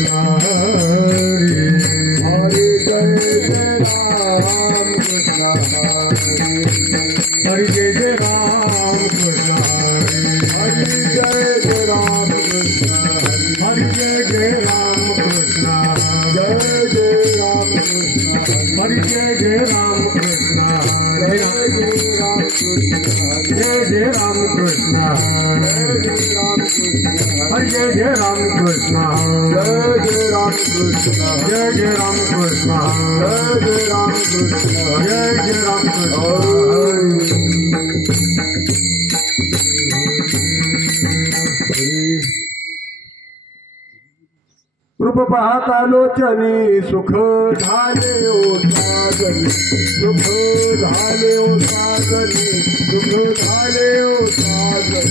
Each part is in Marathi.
कृष्ण हरे हरे जय जय राम कृष्ण हरे जय जय राम कृष्ण हरे जय जय राम कृष्ण हरे जय जय राम कृष्ण जय जय राम कृष्ण हरे जय जय राम कृष्ण हरे जय जय राम कृष्ण हरे जय जय राम कृष्ण जय जय राम कृष्ण जय जय राम कृष्ण जय जय राम कृष्ण जय जय राम कृष्ण रूप पाहता लोचनी सुख झाले ओ सागरी सुख झाले ओ सागरी सुख झाले ओ सागरी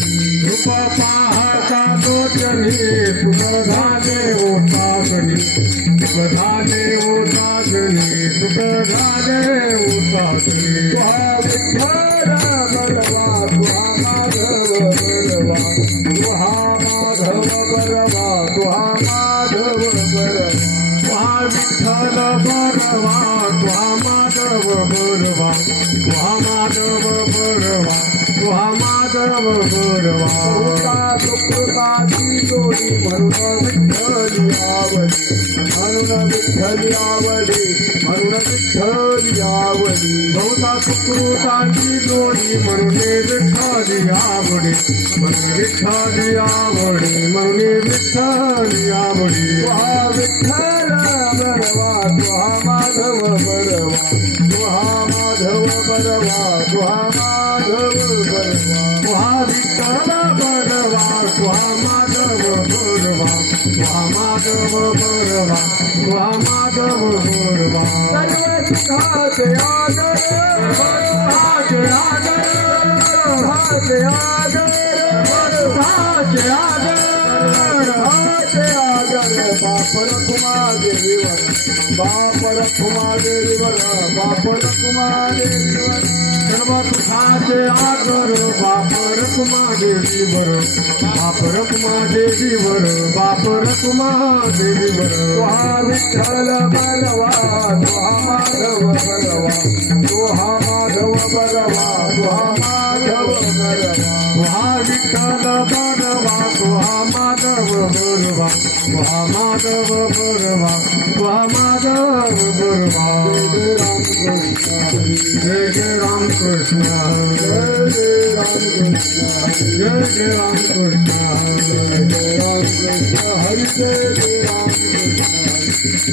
रूप पाहता लोचनी सुख झाले ओ सागरी सुख झाले ओ सागरी सुख झाले ओ सागरी तुहा विठ्ठल बलवा तुहा माधव बलवा तुहा माधव बलवा तुहा माधव तुहा विठ्ठल बलवा तुहा माधव बलवा तुहा माधव बलवा तुहा माधव बलवा सुकृताची जोडी म्हणून विठ्ठली आवडी म्हणून विठ्ठली आवडी म्हणून विठ्ठली आवडी बहुता सुकृताची जोडी म्हणून विठ्ठली आवडी म्हणून विठ्ठली आवडी म्हणून विठ्ठली आवडी तुहा विठ्ठल बलवा तुहा माधव बलवा तुहा माधव बलवा तुहा माधव बलवा तुहा विठ्ठल बलवा तुहा माधव बलवा तुहा माधव बलवा तुहा माधव बलवा सर्व सुखाचे आदर सुखाचे आदर सुखाचे आदर सुखाचे आदर बापर कुमादेवीवर बापर कुमादेवीवर बापर कुमादेवीवर सर्व सुखाचे आदर बापर कुमादेवीवर बापर कुमादेवीवर बापर कुमादेवीवर तुहा विठ्ठल बलवा तुहा माधव बलवा तुहा माधव बलवा तुहा माधव बलवा तुहा विठ्ठल बलवा तुहा माधव बलवा तुहा माधव बलवा तुहा माधव बलवा जय जय राम कृष्ण जय जय राम कृष्ण जय जय राम कृष्ण जय जय राम कृष्ण हरि जय जय राम कृष्ण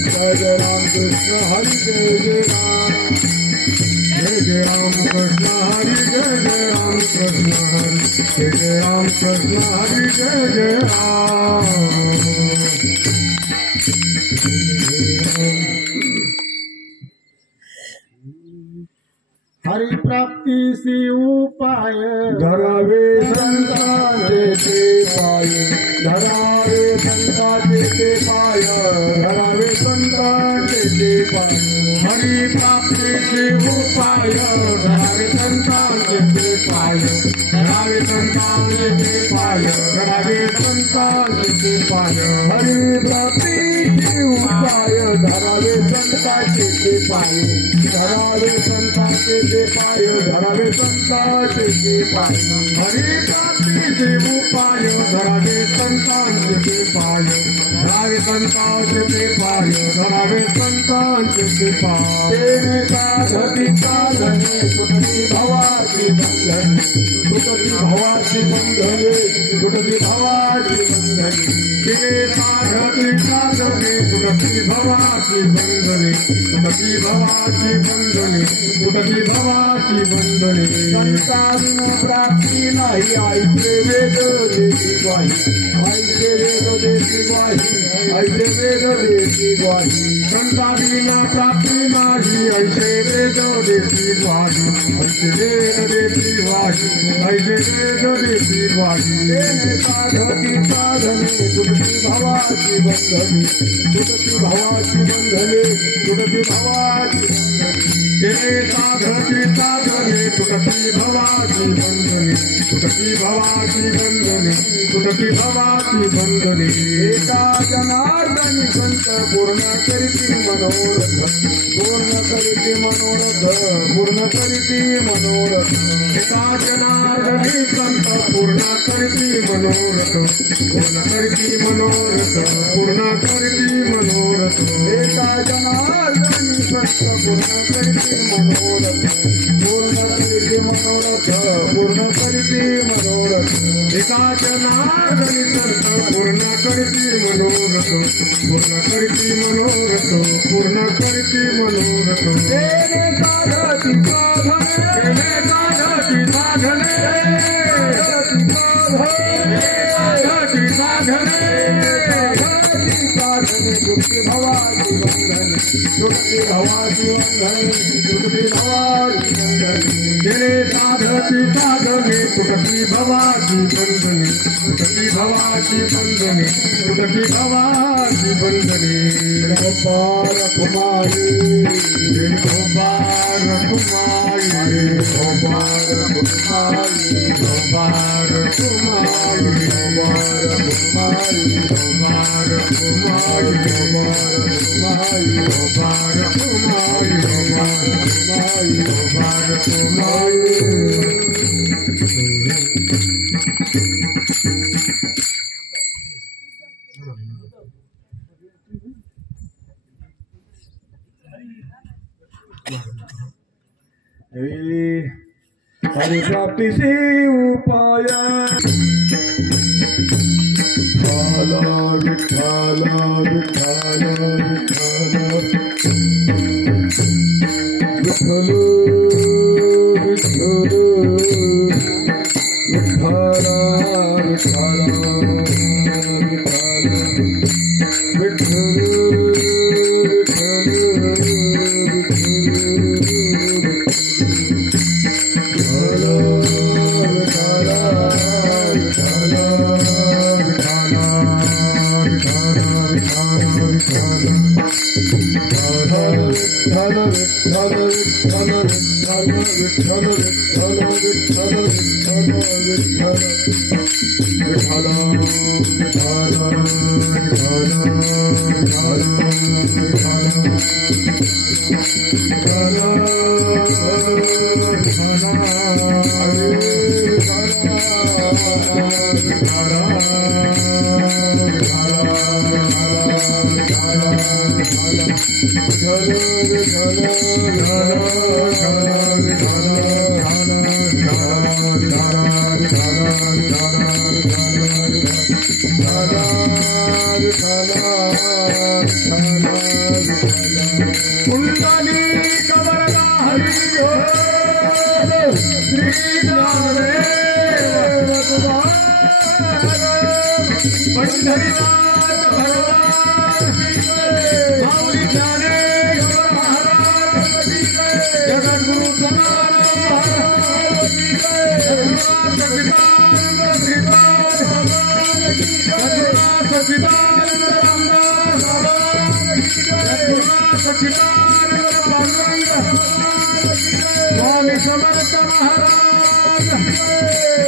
जय जय राम कृष्ण हरि जय जय राम जय जय राम कृष्ण हरि जय जय राम कृष्ण हरि जय जय राम कृष्ण हरि जय जय राम हरि प्राप्तीसी उपाय धरावे संतांचे ते पाय धरावे संतांचे ते पाय धरावे संतांचे ते पाय हरि प्राप्तीसी उपाय धरावे संतांचे ते पाय धरावे संतांचे ते पाय धरावे संतांचे ते पाय हरि प्राप्तीसी उपाय धरावे संतांचे ते पाय धरावे संतांचे ते पाय धरावे संतांचे ते पाय हरि प्राप्तीचे उपाय धरावे संतांचे ते पाय धरावे संतांचे ते पाय धरावे संतांचे ते पाय देवी साधती साधने सुटती भवाची बंधने सुटती भवाची बंधने सुटती भवाची बंधने देवी साधती साधने सुटती भवाची बंधने सुटती भवाची बंधने सुटती भवाची बंधने संतान प्राप्ती नाही ऐसे वेद देती ग्वाही ऐसे वेद देती ग्वाही ऐसे वेद देती ग्वाही संतान प्राप्ती नाही ऐसे वेद देती ग्वाही ऐसे वेद देती ग्वाही ऐसे वेद देती ग्वाही साधती साधने सुटती भवाची बंधने सुटती भवाची बंधने सुटती भवाची बंधने साधती साधने सुटती भवाची बंधने सुटती भवाची बंधने सुटकी भवाची बंधने एका जनार्दनी संत पूर्ण करीती मनोरथ पूर्ण करीती मनोरथ पूर्ण करीती मनोरथ एका जनार्दनी संत पूर्ण करीती मनोरथ पूर्ण करीती मनोरथ पूर्ण करीती मनोरथ एका जनार्दनी संत पूर्ण करीती मनोरथ पूर्ण करीती मनोरथ पूर्ण करीती मनोरथ एका जनार्दनी संत पूर्ण करीती मनोरथ पूर्ण करीती मनोरथ पूर्ण करीती मनोरथ तेने साधती साधने साधती साधने साधती साधने दुःखी भवाची बंधने दुःखी भवाची बंधने दुःखी भवाची बंधने तेने साधती साधने दुःखी भवाची बंधने दुःखी भवाची बंधने दुःखी भवाची बंधने गोपाल कुमारी गोपाल कुमारी गोपाल कुमारी गोपाल कुमारी गोपाल कुमारी गोपाल कुमारी गोपाल कुमारी गोपाल कुमारी हरि प्राप्ति से उपाय विठाल विठाल विठाल विठ्ठल विठ्ठल विठाल विठाल विठाल विठ्ठल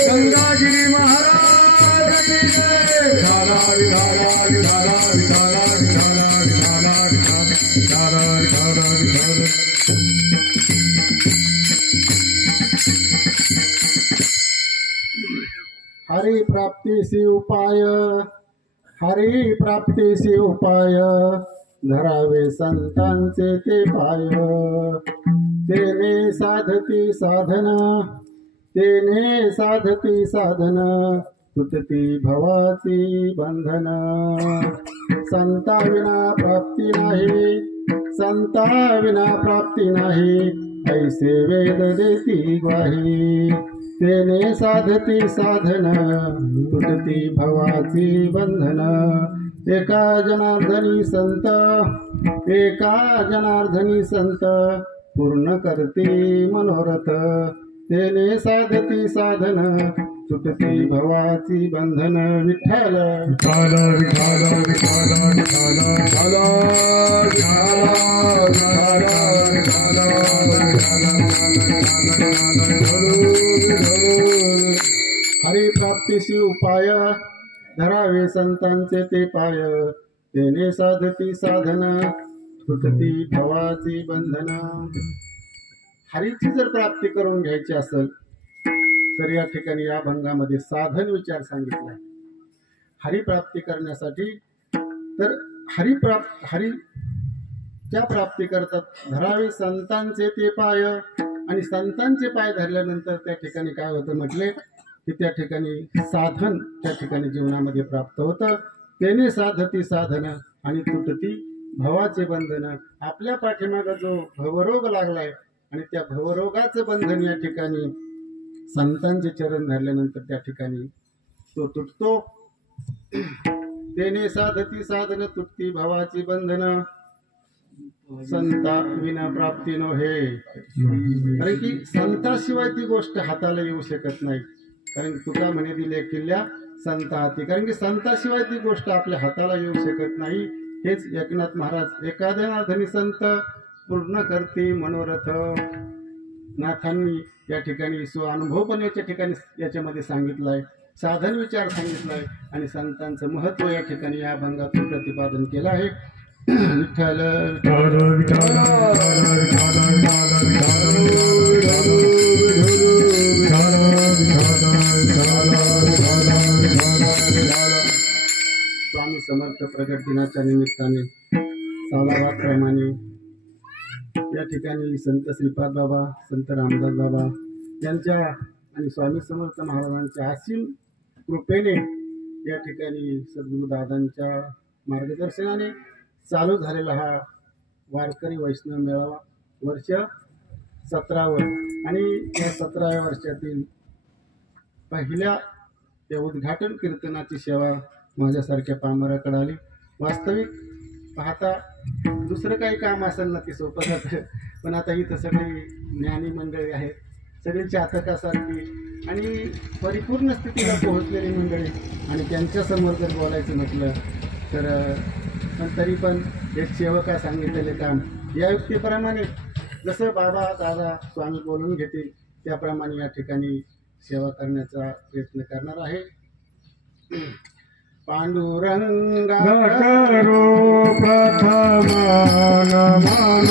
गंगागिरी महाराज हरि प्राप्तीसी उपाय, हरि प्राप्तीसी उपाय, धरावे संतांचे ते पाय. तेने साधती साधन, तेने साधती साधन, तुटती भवाची बंधन. संता विना प्राप्ती नाही, संता विना प्राप्ती नाही, ऐसे वेद देती ग्वाही. तेने साधती साधन, तुटती भवाची बंधन. एका जनार्दनी संत, एका जनार्दनी संत, पूर्ण करते मनोरथ. तेने साधती साधन, तुटती भवाची बंधन. विठ्ठल विठ्ठल विठ्ठल विठ्ठल विठ्ठल हरि प्राप्तीसी उपाय, धरावे संतांचे ते पाय, तेने साधती साधन, तुटती भवाची बंधन. हरीची जर प्राप्ती करून घ्यायची असेल तर या ठिकाणी या भंगामध्ये साधन विचार सांगितला. हरी प्राप्ती करण्यासाठी तर हरीच्या प्राप्ती करतात धरावे संतांचे ते पाय, आणि संतांचे पाय धरल्यानंतर त्या ठिकाणी काय होतं म्हटले की त्या ठिकाणी साधन त्या ठिकाणी जीवनामध्ये प्राप्त होतं. त्याने साधती साधन आणि तुटती भवाचे बंधन. आपल्या पाठीमागं जो भवरोग लागलाय आणि त्या भवरोगाचं बंधन या ठिकाणी संतांचे चरण धरल्यानंतर त्या ठिकाणी तो तुटतो. त्याने साधती साधन तुटती भवाची बंधन, संता विना प्राप्ती नव्हे. कारण की संताशिवाय ती गोष्ट हाताला येऊ शकत नाही. कारण तुका म्हणे दिले किल्ल्या संता हाती. कारण की संताशिवाय ती गोष्ट आपल्या हाताला येऊ शकत नाही. हेच एकनाथ महाराज एखाद्या धनी संत पूर्ण करते मनोरथ. नाथांनी या ठिकाणी अनुभव पण याच्या ठिकाणी याच्यामध्ये सांगितलं आहे, साधन विचार सांगितलाय आणि संतांचं महत्व या ठिकाणी या भंगातून प्रतिपादन केलं आहे. विठ्ठल स्वामी समर्थ प्रगट दिनाच्या निमित्ताने सालावाप्रमाणे या ठिकाणी संत श्रीपाद बाबा, संत रामदास बाबा यांच्या आणि स्वामी समर्थ महाराजांच्या असीम कृपेने या ठिकाणी सद्गुरुदादांच्या मार्गदर्शनाने चालू झालेला हा वारकरी वैष्णव मेळावा वर्ष 17वे आणि या 17व्या वर्षातील पहिल्या या उद्घाटन कीर्तनाची सेवा माझ्यासारख्या पामराकडे आली. वास्तविक पाहता दुसरं काही काम असेल ना ते सोपं जातं, पण आता इथं सगळी ज्ञानी मंडळी आहेत, सगळी चातकासारखी आणि परिपूर्ण स्थितीला पोहोचलेली मंडळी, आणि त्यांच्यासमोर जर बोलायचं म्हटलं तर पण तरी पण एक सेवका सांगितलेले काम या युक्तीप्रमाणे जसं बाबा दादा स्वामी बोलून घेतील त्याप्रमाणे या ठिकाणी सेवा करण्याचा प्रयत्न करणार आहे. पांडुरंगा करो प्रथम नमन,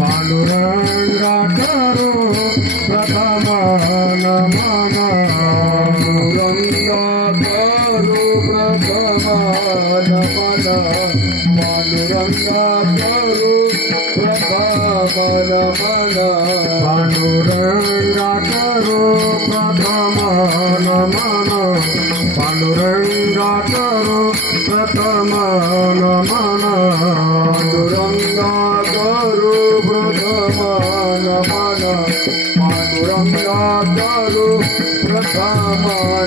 पांडुरंगा करो प्रथम नमन, पांडुरंगा करो प्रथम नमन, पांडुरंगा करो प्रथम नमन, पांडुरंगा करो प्रथम नमन, पांडुरंगा करो प्रथम नमन, पांडुरंगा करो प्रथम नमन, पांडुरंगा करो प्रथम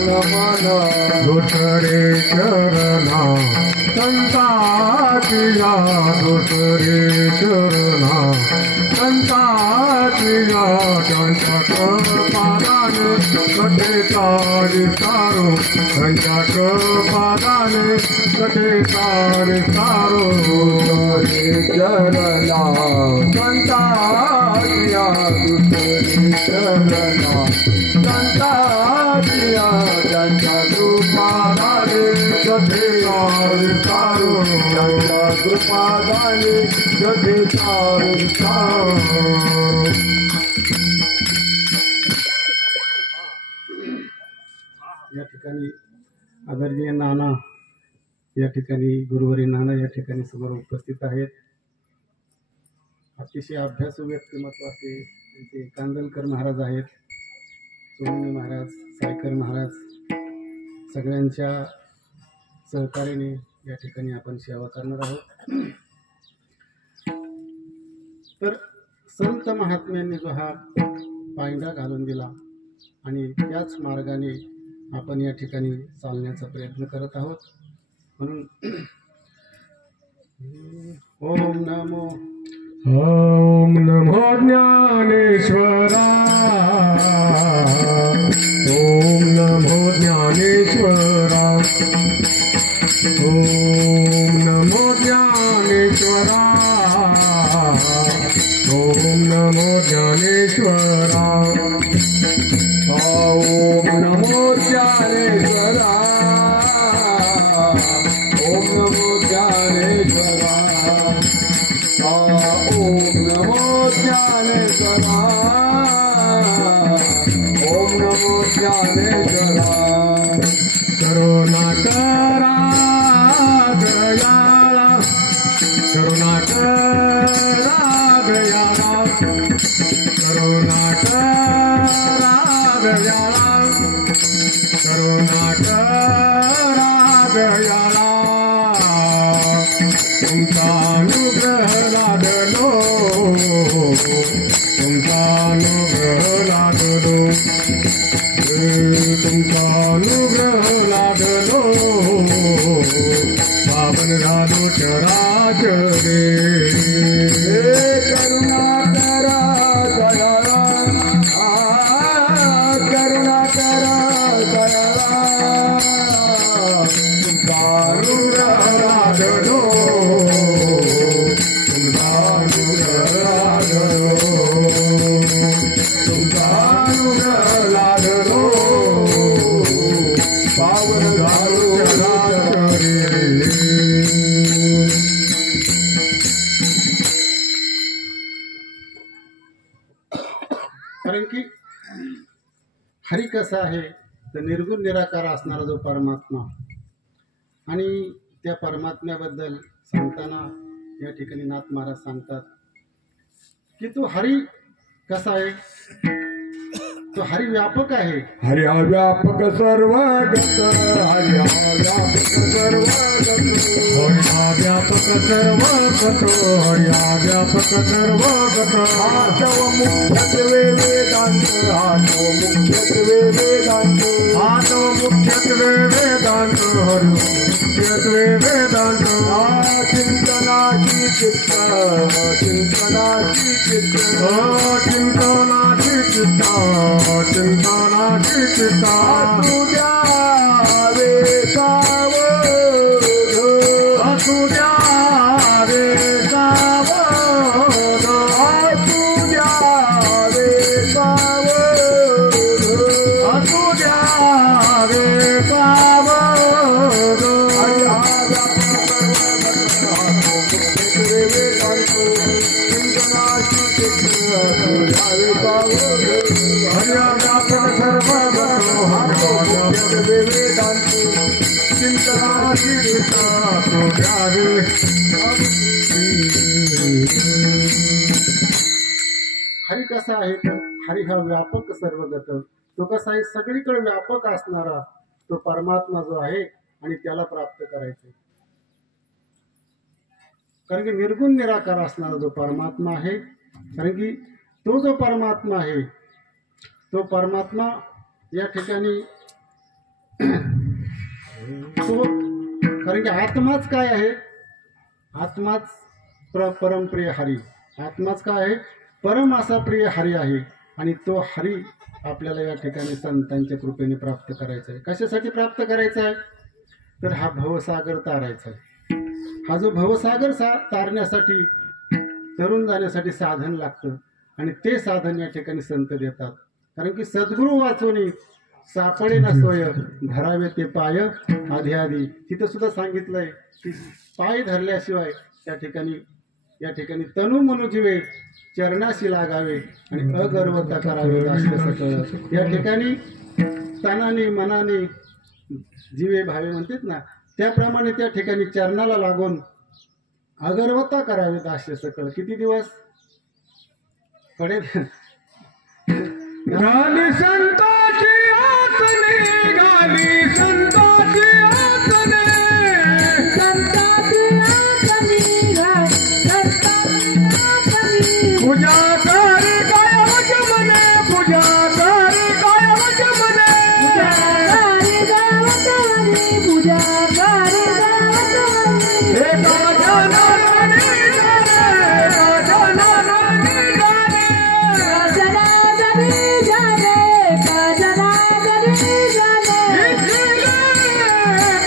नमन, दुसरे चरणा संतातिया, दुसरे चरणा संतातिया, कंचक पादाने कटेचा विस्तारो, कंचक पादाने कटेचा विस्तारो, चरणा संतातिया, दुसरे चरणा संतातिया, कंचक पादाने कटेचा विस्तारो, कंचक पादाने कटेचा विस्तारो. या ठिकाणी आदरणीय नाना या ठिकाणी गुरुवारी नाना या ठिकाणी समोर उपस्थित आहेत. अतिशय अभ्यासू व्यक्तिमत्व असे कांदलकर महाराज आहेत, सोमनी महाराज, सायकर महाराज, सगळ्यांच्या सहकार्याने या ठिकाणी आपण सेवा करणार आहोत. तर संत महात्म्यांनी जो हा पायंडा घालून दिला आणि त्याच मार्गाने आपण या ठिकाणी चालण्याचा प्रयत्न करत आहोत. म्हणून ओम नमो ज्ञानेश्वरा, ओम नमो ज्ञानेश्वरा, ओम नमो ज्ञानेश्वरा, ओम नमो ज्ञानेश्वरा, ओम नमो ज्ञानेश्वरा, ओम नमो ज्ञानेश्वरा ओम नमो ज्ञानेश्वरा ओम नमो ज्ञानेश्वरा करुणाकरा दयाळा करुणाकरा दयाळा करुणाकरा दयाळा करुणाकरा दयाळा तुमचा अनुग्रह लादलो तुमचा अनुग्रह लादलो तुमचा अनुग्रह लादलो पावन झालो चराचरे करुणाकरा दयाळा करुणाकरा दयाळा तुमचा अनुग्रह लादलो तुमचा अनुग्रह लादलो तुमचा अनुग्रह लादलो पावन झालो चराचरे कारण की हरी कसा आहे तर निर्गुण निराकार असणारा जो परमात्मा आणि त्या परमात्म्याबद्दल सांगताना या ठिकाणी नाथ महाराज सांगतात की तो हरी कसा आहे तो हरी व्यापक आहे हरि व्यापक सर्वगत हरि व्यापक सर्वगत हरि व्यापक सर्वगत हरि व्यापक सर्वगत आतव मुख्यत्वे वेदांत आतव मुख्यत्वे वेदांत आतव मुख्यत्वे वेदांत हरि मुख्यत्वे वेदांत चिंतनाची चित्त चिंतनाची चित्त चिंतनाची चित्त चिंतनाची चित्ता तुझ्या वेसावध तुझ्या वेसावध तुझ्या वेसावध तुझ्या वेसावध चिंतनाची हरी कसा आहे तर हरी हा व्यापक सर्वगत तो कसा आहे सगळीकडे व्यापक असणारा तो परमात्मा जो आहे आणि त्याला प्राप्त करायचे कारण की निर्गुण निराकार असणारा जो परमात्मा आहे कारण की तो जो परमात्मा आहे तो परमात्मा या ठिकाणी तो कारण की आत्माच काय आहे आत्माच परमप्रिय हरी आत्माच काय आहे परम असा प्रिय हरी आहे आणि तो हरी आपल्याला या ठिकाणी संतांच्या कृपेने प्राप्त करायचा आहे कशासाठी प्राप्त करायचा आहे तर हा भवसागर तारायचा आहे हा जो भवसागर तारण्यासाठी तरुण जाण्यासाठी साधन लागतं आणि ते साधन या ठिकाणी संत देतात कारण की सद्गुरू वाचवणे सापडे ना सोय धरावे ते पाय आधी आधी तिथं सुद्धा सांगितलंय की पाय धरल्याशिवाय या ठिकाणी तनु मनुजीवे चरणाशी लागावे आणि अगर्वता करावे असे सगळं या ठिकाणी तनाने मनाने जीवे भावे म्हणतात ना त्याप्रमाणे त्या ठिकाणी चरणाला लागून अगर्वता करावेत असे सकळ किती दिवस कडे गाली संताची आसने गाली संताची आसने संताची आसने पूजा करे काय वचमने पूजा करे काय वचमने पूजा करे हे काजनाने जाने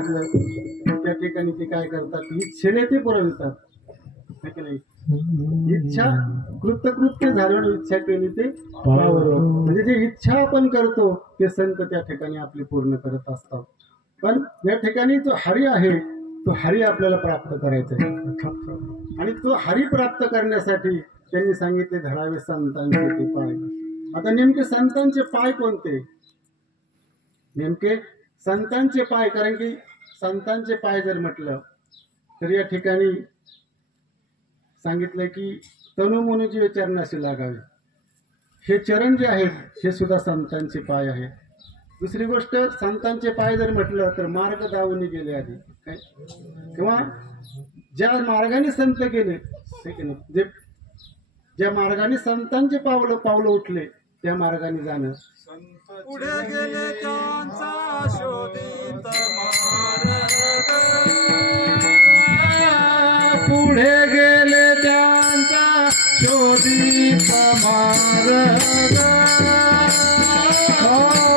घातलं त्या ठिकाणी ते काय करतात, इच्छेने ते पुरवितात, है की नाही. इच्छा कृतकृत्य झाल्यावर इच्छा केली ते पावर. म्हणजे जे इच्छा आपण करतो ते संत त्या ठिकाणी आपली पूर्ण करत असतात. पण या ठिकाणी जो हरी आहे तो हरी आपल्याला प्राप्त करायचा आहे आणि तो हरी प्राप्त करण्यासाठी त्यांनी सांगितले धरावे संतांचे ते पाय. आता नेमके संतांचे पाय कोणते, नेमके संतांचे पाय, कारण की संतांचे पाय जर म्हटलं तर या ठिकाणी सांगितलं की तनुमनुजी चरणाशी लागावे. हे चरण जे आहेत हे सुद्धा संतांचे पाय आहेत. दुसरी गोष्ट, संतांचे पाय जर म्हटलं तर मार्ग दावून गेले आधी काय, किंवा ज्या मार्गाने संत गेले जे ज्या मार्गाने संतांचे पावलं उठले त्या मार्गाने जाणं. पुढे गेले त्यांचा शोधित मार्ग, पुढे गेले त्यांचा शोधित मार्ग,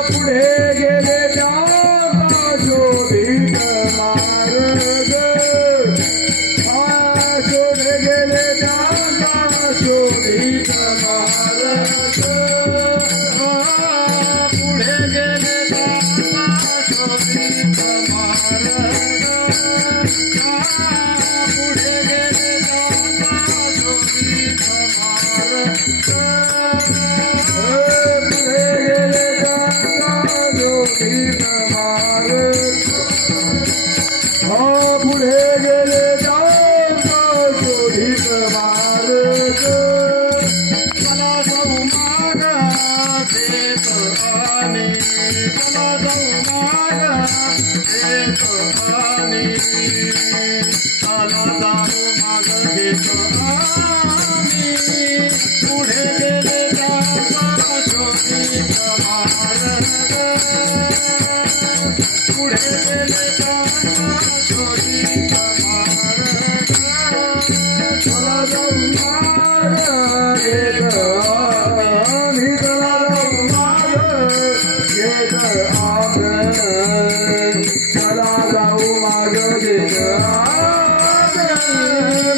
पुढे गेले त्यांचा शोधित मार्ग, पुढे गेले त्यांचा शोधित मार्ग, पुढे गेले त्यांचा शोधित मार्ग, पुढे गेले त्यांचा शोधित मार्ग, पुढे गेले त्यांचा शोधित मार्ग, पुढे गेले त्यांचा शोधित मार्ग. चला जाऊ माग देत आम्ही, चला जाऊ माग देत आम्ही, चला जाऊ माग देत आम्ही, पुढे गेले त्यांचा शोधित मार्ग, पुढे गेले त्यांचा शोधित मार्ग, चला जाऊ माग देत आम्ही, चला जाऊ माग देत आम्ही, चला जाऊ माग देत आम्ही,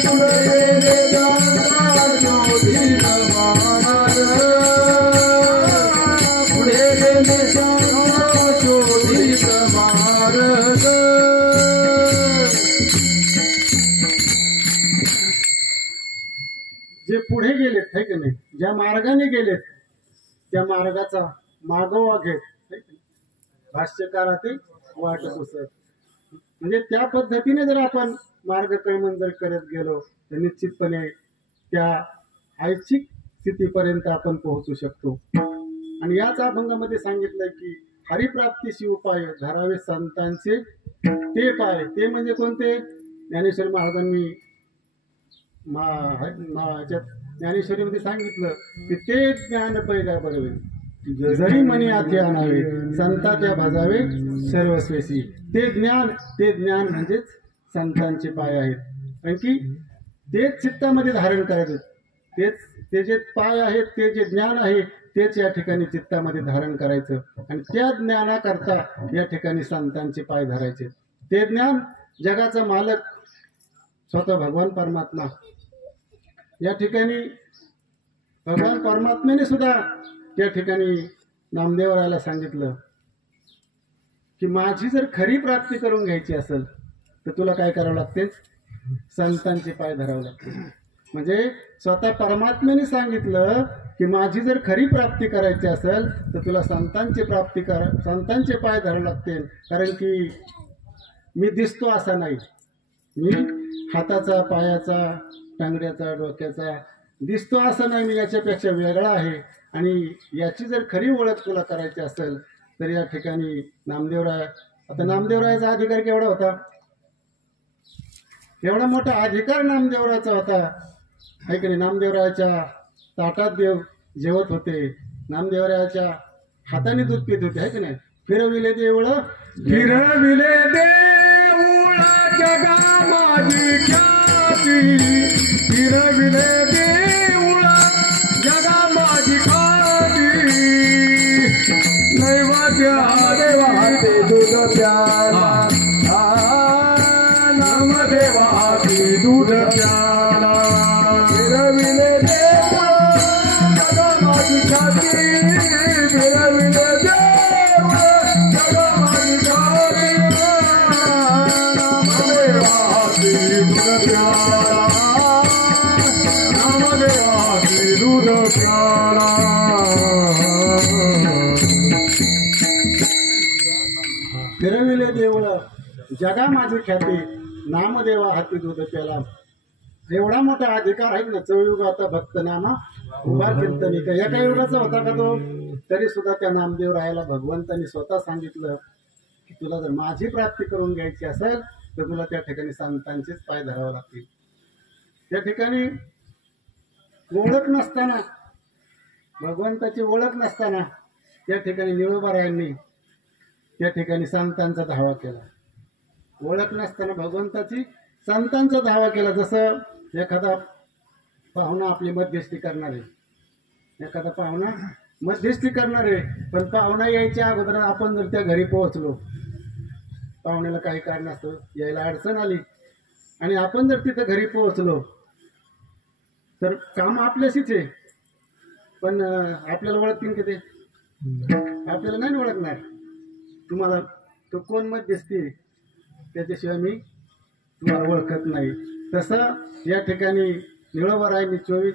पुढे गेले त्यांचा शोधित मार्ग, पुढे गेले त्यांचा शोधित मार्ग. जे पुढे गेलेत है की नाही, ज्या मार्गाने गेलेत त्या मार्गाचा मागोवा घेत भाष्यकारा ते वाट पुसत. म्हणजे त्या पद्धतीने जर आपण मार्गक्रमण जर करत गेलो तर निश्चितपणे त्या ऐच्छिक स्थितीपर्यंत आपण पोहोचू शकतो. आणि याच अभंगामध्ये सांगितलंय की हरिप्राप्तीशी उपाय धरावे संतांचे ते पाय. ते म्हणजे कोणते, ज्ञानेश्वर महाराजांनी ज्ञानेश्वरीमध्ये सांगितलं की ते ज्ञान पैदा बरोबर जरी मनी आथे आणावे संताच्या भाजावे सर्वस्वेसी. ते ज्ञान म्हणजेच संतांचे पाय आहेत. कारण की तेच चित्तामध्ये धारण करायचे, ते जे पाय आहेत, ते जे ज्ञान आहे तेच या ठिकाणी चित्तामध्ये धारण करायचं आणि त्या ज्ञानाकरता या ठिकाणी संतांचे पाय धरायचे. ते ज्ञान जगाचा मालक स्वतः भगवान परमात्मा. या ठिकाणी भगवान परमात्म्याने सुद्धा त्या ठिकाणी नामदेवरायाला सांगितलं की माझी जर खरी प्राप्ती करून घ्यायची असेल तर तुला काय करावं लागते, संतांचे पाय धरावे लागते. म्हणजे स्वतः परमात्म्याने सांगितलं की माझी जर खरी प्राप्ती करायची असेल तर तुला संतांचे पाय धरावे लागतील. कारण की मी दिसतो असा नाही, मी हाताचा, पायाचा, टांगड्याचा, डोक्याचा दिसतो असं नाही, मी याच्यापेक्षा वेगळा आहे. आणि याची जर खरी ओळख तुला करायची असेल तर या ठिकाणी नामदेवराय, आता नामदेवरायाचा अधिकार केवढा होता, एवढा मोठा अधिकार नामदेवरायाचा होता आहे की नाही. नामदेवरायाच्या ताटात देव जेवत होते, नामदेवरायाच्या हाताने दूध पित होते आहे की नाही. फिरविले देऊळ, फिरविले देऊळ जगा माझी ख्याती, फिरविले देऊळ जगा माझी ख्याती, नैवेद्य देवा ते दूध प्याला नामदेवाची दूध प्याला फिरविले देव जगा माझी छाती फिरविले देव जगा माझी छाती नामदेवाची दूध प्याला नामदेवाची दूध प्याला फिरविले देवळ जगा माझी ख्याती नामदेवा हाती दूध प्याला. एवढा मोठा अधिकार आहे ना चौयुगाचा भक्त नामा उभा कीर्तनी का एका युगाचा होता का तो, तरी सुद्धा त्या नामदेव रायाला भगवंतांनी स्वतः सांगितलं की तुला जर माझी प्राप्ती करून घ्यायची असेल तर तुला त्या ठिकाणी संतांचेच पाय धरावे लागतील. त्या ठिकाणी ओळख नसताना, भगवंताची ओळख नसताना त्या ठिकाणी निळोबारायांनी त्या ठिकाणी संतांचा धावा केला. ओळख नसताना भगवंताची संतांचा धावा केला. जसं एखादा पाहुणा आपली मध्यस्थी करणार आहे, एखादा पाहुणा मध्यस्थी करणार आहे, पण पाहुणा यायच्या अगोदर आपण जर त्या घरी पोहोचलो, पाहुण्याला काही कारणास्तव यायला अडचण आली आणि आपण जर तिथं घरी पोहोचलो तर काम आपल्याशीच आहे, पण आपल्याला ओळखतील की ते आपल्याला नाही ओळखणार. तुम्हाला तो कोण मध्यस्थी त्याच्याशिवाय मी तुम्हाला ओळखत नाही. तसं या ठिकाणी निळोबारायांनी 42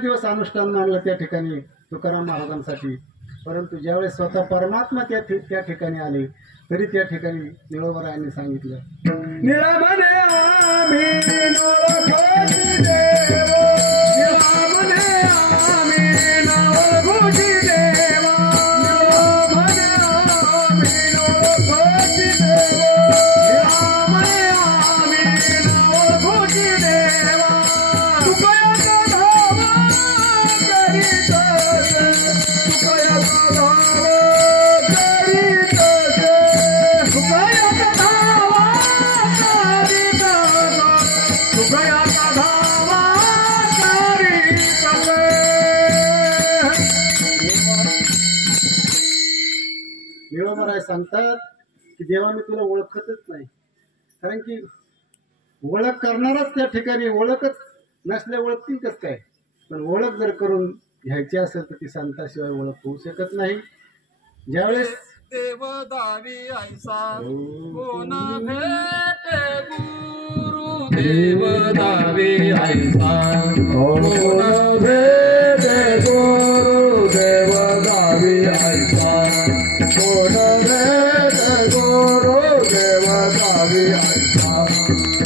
दिवस अनुष्ठान मानलं त्या ठिकाणी तुकाराम महाराजांसाठी. परंतु ज्यावेळेस स्वतः परमात्मा त्या ठिकाणी आले तरी त्या ठिकाणी निळोबारायांनी सांगितलं निळमने आम्ही नवघोषी देव निळमने आम्ही नवघोषी देव निळमने आम्ही नवघोषी देव निळमने आम्ही नवघोषी देव तुकयाचा धावा करीतस तुकयाचा धावा करीतस तुकयाचा धावा तुकयाचा धावा करीतस. निळोबाराय सांगतात की देवा मी तुला ओळखतच नाही, कारण की ओळख करणारच त्या ठिकाणी ओळखच नसल्या ओळखतील कसं काय, पण ओळख जर करून घ्यायची असेल तर ती संताशिवाय ओळख होऊ शकत नाही. ज्यावेळेस देव दावी ऐसा कोण भेटे गुरु देव दावी ऐसा कोण भेटे गुरु देव दावी ऐसा कोण भेटे गुरु देव दावी ऐसा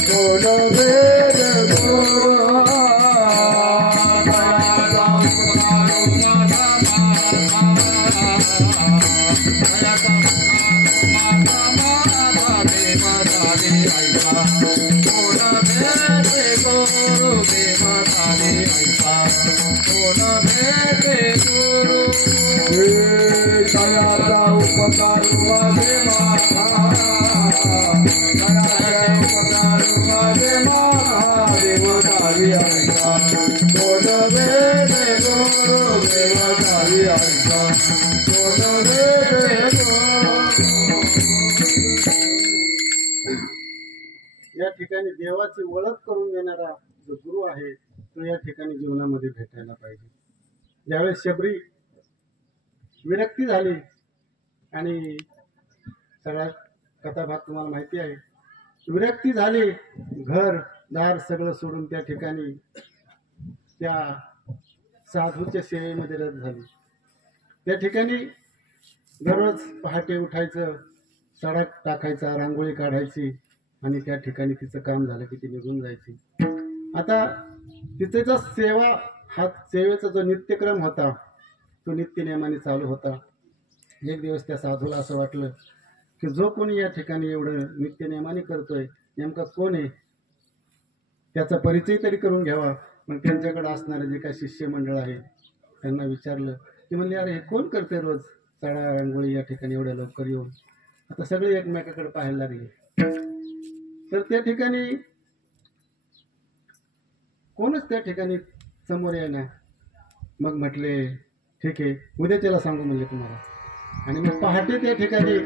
कोण भेटे गुरु कयाचा उपकार वाजे माता देव दावी ऐसा कोण भेटे गुरु देव दावी ऐसा कोण भेटे या ठिकाणी देवाची ओळख करून देणारा जो गुरु आहे तो या ठिकाणी जीवनामध्ये भेटायला पाहिजे. ज्यावेळेस शबरी विरक्ती झाली आणि सगळा कथाभाग तुम्हाला माहिती आहे, विरक्ती झाली, घर दार सगळं सोडून त्या ठिकाणी त्या साधूच्या सेवेमध्ये रत झाली. त्या ठिकाणी दररोज पहाटे उठायचं, सडा टाकायचा, रांगोळी काढायची आणि त्या ठिकाणी तिचं काम झालं की ती निघून जायची. आता तिचा सेवा हा सेवेचा जो नित्यक्रम होता तो नित्यनेमाने चालू होता. एक दिवस त्या साधूला असं वाटलं की जो कोणी या ठिकाणी एवढं नित्यनेमाने करतोय नेमका कोण आहे, त्याचा परिचय तरी करून घ्यावा. मग त्यांच्याकडे असणारे जे काही शिष्यमंडळ आहे त्यांना विचारलं की म्हणले अरे हे कोण करते रोज सडा रांगोळी या ठिकाणी एवढ्या लवकर येऊन. आता सगळे एकमेकाकडे पाहायला लागले. तर त्या ठिकाणी कोणच त्या ठिकाणी समोर येईना. मग म्हटले ठीक आहे उद्या त्याला सांगू म्हणले तुम्हाला. आणि मग पहाटे त्या ठिकाणी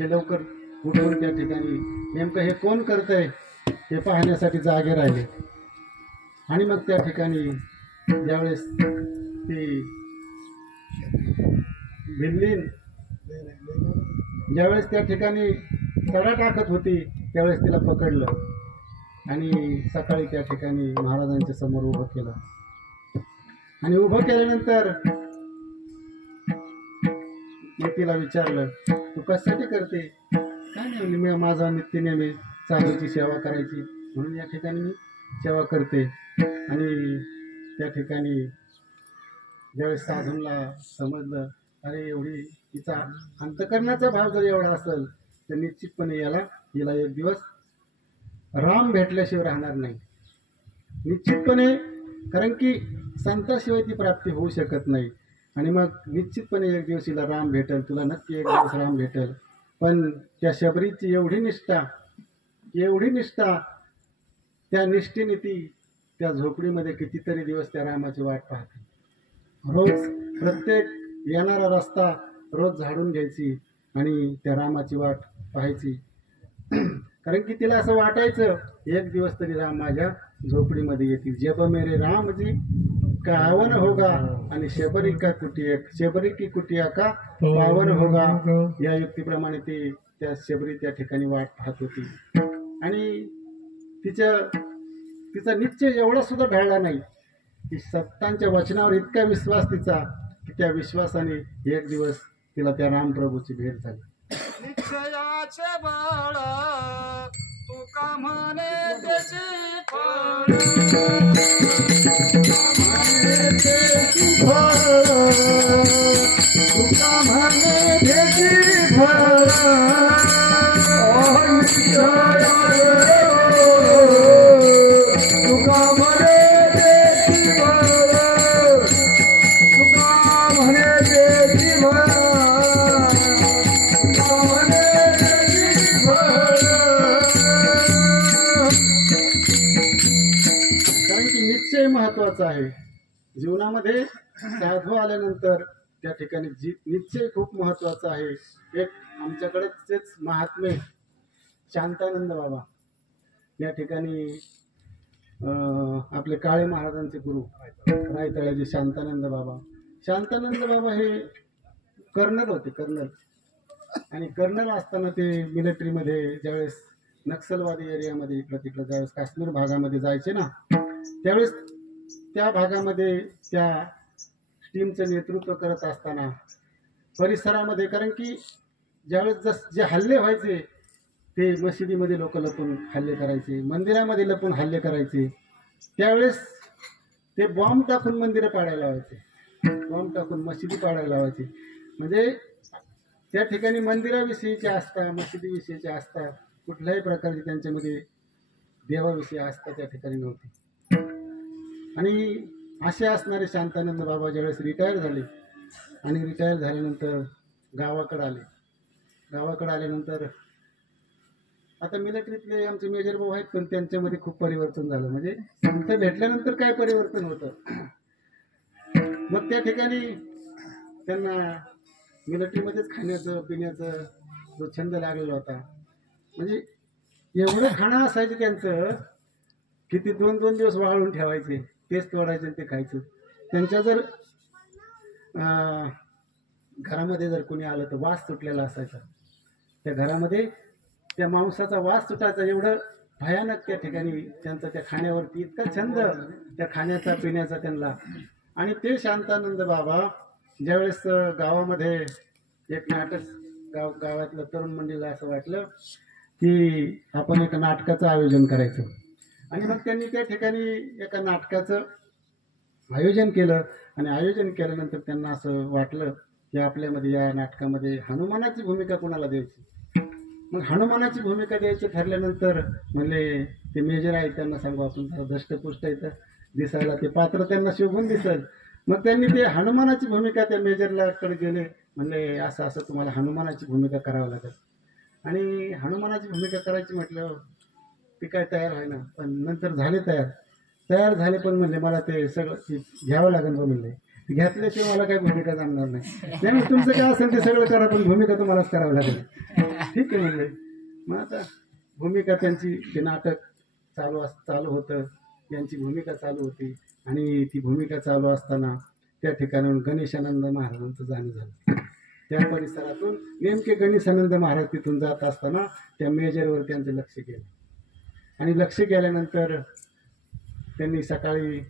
हे लवकर उठून त्या ठिकाणी नेमकं हे कोण करतंय हे पाहण्यासाठी जागे राहिले. आणि मग त्या ठिकाणी ज्यावेळेस ती भिल्लीन ज्यावेळेस त्या ठिकाणी तडा टाकत होती त्यावेळेस तिला पकडलं आणि सकाळी त्या ठिकाणी महाराजांच्या समोर उभं केलं. आणि उभं केल्यानंतर मी तिला विचारलं, तू कशासाठी करते? काय नाही, मी माझा नित्य नेहमी साधूची सेवा करायची म्हणून या ठिकाणी मी सेवा करते. आणि त्या ठिकाणी ज्यावेळेस साधूंना समजलं, अरे एवढी तिचा अंतकरणाचा भाव जर एवढा असेल तर निश्चितपणे हिला एक दिवस राम भेटल्याशिवाय राहणार नाही निश्चितपणे. कारण की संताशिवाय ती प्राप्ती होऊ शकत नाही. आणि मग निश्चितपणे एक दिवस हिला राम भेटेल, तुला नक्की एक दिवस राम भेटेल. पण त्या शबरीची एवढी निष्ठा त्या निष्ठेने ती त्या झोपडीमध्ये कितीतरी दिवस त्या रामाची वाट पाहते. रोज प्रत्येक येणारा रस्ता रोज झाडून घ्यायची आणि त्या रामाची वाट पाहायची. कारण की तिला असं वाटायचं एक दिवस तरी राम माझ्या झोपडीमध्ये येतील. जब मेरे राम जी का आवन होगा आणि शबरी की कुटिया का पावन होगा या युक्तीप्रमाणे ती त्या शबरी त्या ठिकाणी वाट पाहत होती. आणि तिचा निश्चय एवढा सुद्धा ढळला नाही की सत्तांच्या वचनावर इतका विश्वास तिचा की त्या विश्वासाने एक दिवस तिला त्या रामप्रभूची भेट झाली. निश्चयाचे बळ तुका म्हणे त्याची फळ तुका म्हणे त्याची फळ तुका म्हणे त्याची फळ तुका म्हणे त्याची फळ तुका म्हणे त्याची फळ. कारण की निश्चय महत्वाचा आहे जीवनामध्ये. साधू आल्यानंतर त्या ठिकाणी निश्चय खूप महत्वाचा आहे. एक आमच्याकडेच महात्मे शांतानंद बाबा या ठिकाणी आपले काळे महाराजांचे गुरु रायतळ्याचे शांतानंद बाबा हे कर्नल होते. आणि कर्नल असताना ते मिलिटरीमध्ये ज्यावेळेस नक्षलवादी एरियामध्ये इकडं तिकडं ज्यावेळेस काश्मीर भागामध्ये जायचे ना त्यावेळेस त्या भागामध्ये त्या टीमचं नेतृत्व करत असताना परिसरामध्ये, कारण की ज्यावेळेस जे हल्ले व्हायचे ते मशिदीमध्ये लोक लपून हल्ले करायचे, मंदिरामध्ये लपून हल्ले करायचे. त्यावेळेस ते बॉम्ब टाकून मंदिरं पाडायला लावायचे, बॉम्ब टाकून मशिदी पाडायला लावायचे. म्हणजे त्या ठिकाणी मंदिराविषयीची आस्था, मशिदीविषयीची आस्था, कुठल्याही प्रकारची त्यांच्यामध्ये देवाविषयी आस्था त्या ठिकाणी नव्हती. आणि असे असणारे शांतानंद बाबा ज्यावेळेस रिटायर झाले आणि रिटायर झाल्यानंतर गावाकडे आल्यानंतर आता मिलिटरीतले आमचे मेजर भाऊ आहेत पण त्यांच्यामध्ये खूप परिवर्तन झालं. म्हणजे संत भेटल्यानंतर काय परिवर्तन होतं. मग त्या ठिकाणी त्यांना मिलिटरीमध्येच खाण्याचं पिण्याचं जो छंद लागलेला होता, म्हणजे एवढं खाणं असायचं त्यांचं की ते 2-2 दिवस वाळून ठेवायचे, तेच तोडायचे ते खायचं. त्यांच्या जर घरामध्ये जर कोणी आलं तर वास सुटलेला असायचा. त्या घरामध्ये त्या मांसाचा वास सुटायचा. एवढं भयानक त्या ठिकाणी त्यांचा त्या खाण्यावरती इतका छंद, त्या खाण्याचा पिण्याचा त्यांना. आणि ते शांतानंद बाबा ज्यावेळेस गावामध्ये एक नाटक गावातलं तरुण मंडळीला असं वाटलं की आपण एका नाटकाचं आयोजन करायचं. आणि मग त्यांनी त्या ठिकाणी एका नाटकाचं आयोजन केलं. आणि आयोजन केल्यानंतर त्यांना असं वाटलं की आपल्यामध्ये या नाटकामध्ये हनुमानाची भूमिका कोणाला द्यायची. मग हनुमानाची भूमिका द्यायची ठरल्यानंतर म्हणले ते मेजर आहेत त्यांना सांगू आपण जरा दष्टपुष्ट इथं दिसायला ते पात्र त्यांना शोभून दिसल. मग त्यांनी ते हनुमानाची भूमिका त्या मेजरला कडे गेले, म्हणले असं असं तुम्हाला हनुमानाची भूमिका करावं लागेल. आणि हनुमानाची भूमिका करायची म्हटलं ते काय तयार आहे ना, पण नंतर झाले तयार झाले. पण म्हणले मला ते सगळं घ्यावं लागेल बा. म्हणले घेतल्याशिवाय मला काही भूमिका जमणार नाही. त्यामुळे तुमचं काय असेल ते सगळं करा पण भूमिका तुम्हालाच करावं लागेल. ठीक आहे म्हणले. मग आता भूमिका त्यांची ते नाटक चालू होतं, यांची भूमिका चालू होती आणि ती भूमिका चालू असताना त्या ठिकाणाहून गणेशानंद महाराजांचं जाणं झालं. त्या परिसरातून नेमके गणेशानंद महाराज तिथून जात असताना त्या मेजरवर त्यांचं लक्ष गेलं आणि लक्ष गेल्यानंतर त्यांनी सकाळी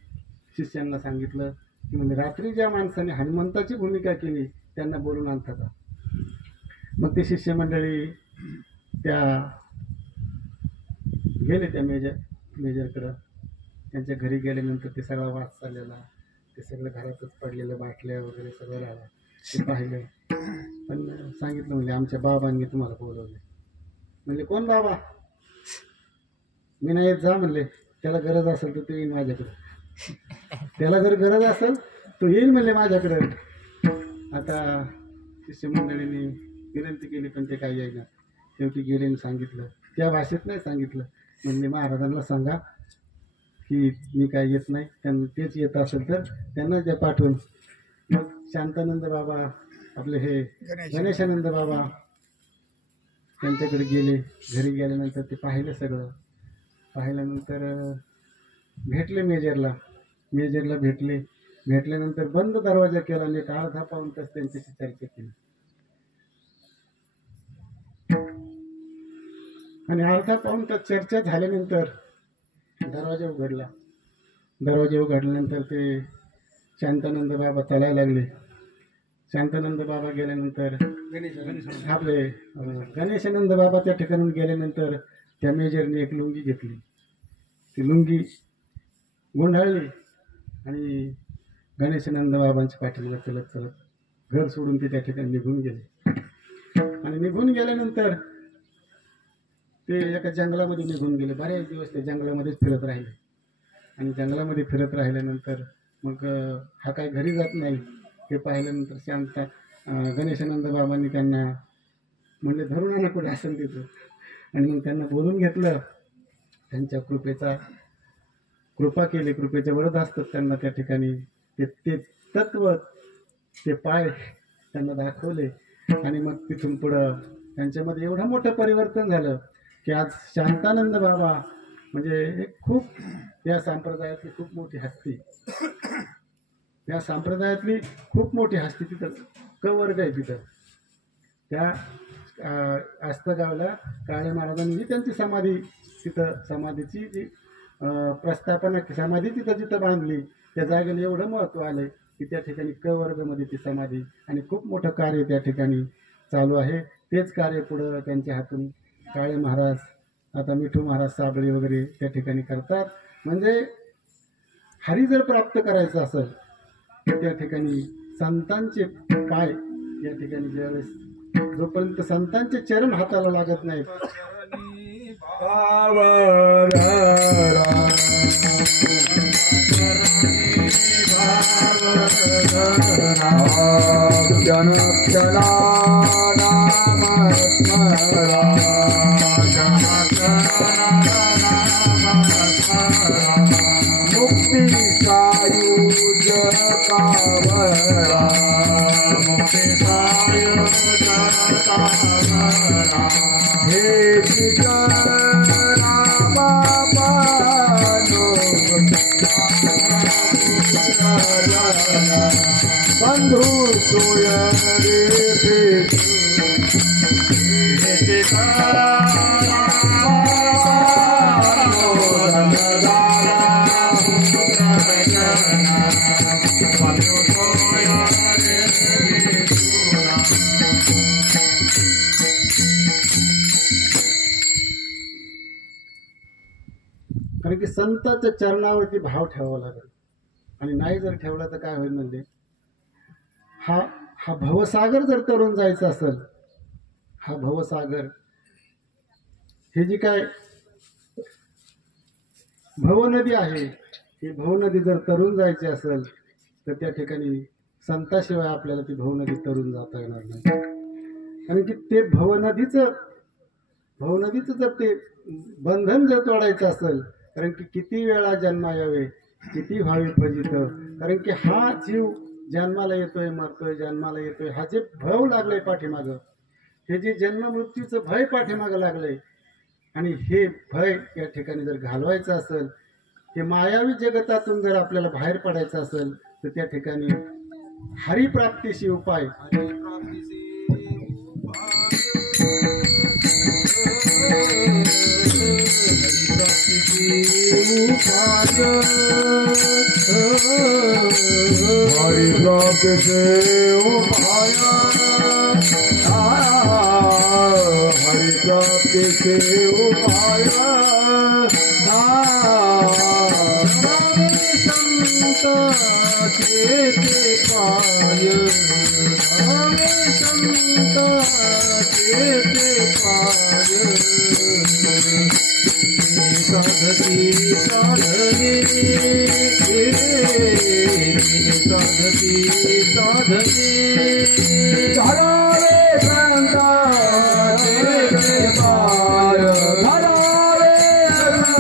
शिष्यांना सांगितलं की म्हणजे रात्री ज्या माणसाने हनुमंताची भूमिका केली त्यांना बोलून आणता का. मग ते शिष्यमंडळी त्या गेले त्या मेजरकडं. त्यांच्या घरी गेल्यानंतर ते सगळा वाद चाललेला, ते सगळं घरातच पडलेलं बाटल्या वगैरे सगळं राहिलं ते पाहिलं. पण सांगितलं म्हणजे आमच्या बाबांनी तुम्हाला बोलवले. म्हणले कोण बाबा. मी नाही येत, जा म्हणले. त्याला गरज असेल तर तो येईल माझ्याकडे, त्याला जर गरज असेल तो येईल म्हणले माझ्याकडं. आता शिष्यमंडळींनी विनंती केली पण ते काही येईना. शेवटी गेले आणि सांगितलं, त्या भाषेत नाही सांगितलं. म्हणले महाराजांना सांगा की मी काय येत नाही, तेच येत असेल तर त्यांना द्या पाठवून. मग शांतानंद बाबा आपले हे गणेशानंद बाबा त्यांच्याकडे गेले. घरी गेल्यानंतर ते पाहिलं सगळं. पाहिल्यानंतर भेटले मेजरला भेटल्यानंतर बंद दरवाजा केला आणि एक अर्धा पाऊण तास त्यांच्याशी चर्चा केली. आणि अर्धा पाऊण तास चर्चा झाल्यानंतर दरवाजा उघडल्यानंतर ते शांतानंद बाबा चालायला लागले. शांतानंद बाबा गेल्यानंतर आपले गणेशानंद बाबा त्या ठिकाणून गेल्यानंतर त्या मेजरने एक लुंगी घेतली. ती लुंगी गुंडाळली आणि गणेशानंद बाबांच्या पाठीला चलत घर सोडून ते त्या ठिकाणी निघून गेले. आणि निघून गेल्यानंतर ते एका जंगलामध्ये निघून गेले. बरेच दिवस ते जंगलामध्येच फिरत राहिले. आणि जंगलामध्ये फिरत राहिल्यानंतर मग हा काय घरी जात नाही हे पाहिल्यानंतर गणेशानंद बाबांनी त्यांना म्हणले धरून आणा कुठे असेल तिथं. आणि मग त्यांना बोलून घेतलं. त्यांच्या कृपा केली. कृपेच्या वरद असतात त्यांना त्या ठिकाणी ते तत्व ते पाय त्यांना दाखवले. आणि मग तिथून पुढं त्यांच्यामध्ये एवढं मोठं परिवर्तन झालं की आज शांतानंद बाबा म्हणजे एक खूप या संप्रदायातली खूप मोठी हस्ती. या संप्रदायातली खूप मोठी हस्ती तिथं वर्ग आहे. तिथं त्या आस्तगावला काळे महाराजांनी त्यांची समाधी तिथं समाधीची जी प्रस्थापना समाधी तिथं बांधली. त्या जागेला एवढं महत्त्व आलं की त्या ठिकाणी वर्गमध्ये ती समाधी आणि खूप मोठं कार्य त्या ठिकाणी चालू आहे. तेच कार्य पुढं त्यांच्या हातून काळे महाराज आता मिठू महाराज साबळे वगैरे त्या ठिकाणी करतात. म्हणजे हरी जर प्राप्त करायचं असेल तर त्या ठिकाणी संतांचे पाय या ठिकाणी ज्यावेळेस जोपर्यंत संतांचे चरण हाताला लागत नाहीत कारण की संतांच्या चरणावरती भाव ठेवावा लागेल. आणि नाही जर ठेवला तर काय होईल म्हणजे हा भवसागर जर तरुण जायचं असेल, हा भवसागर हे जी काय भवनदी आहे, ही भवनदी जर तरुण जायची असेल तर त्या ठिकाणी संताशिवाय आपल्याला ती भवनदी तरुण जाता येणार नाही. कारण की ते भवनदीचं जर ते बंधन जर तोडायचं असेल, कारण की किती वेळा जन्मा यावे किती व्हावी फजित, कारण की हा जीव जन्माला येतोय मरतोय जन्माला येतोय, हा जे भव लागलाय पाठीमागं हे जे जन्म मृत्यूचं भय पाठीमागं लागलंय आणि हे भय या ठिकाणी जर घालवायचं असेल, हे मायावी जगतातून जर आपल्याला बाहेर पडायचं असेल तर त्या ठिकाणी हरिप्राप्तीशी उपाय हरिप्राप्ति से उपाय हरिप्राप्ति से उपाय संत चेते पाय संत चेते पाय साधती साधने साधती साधने धरावे संता चेते पाय धरावे पाय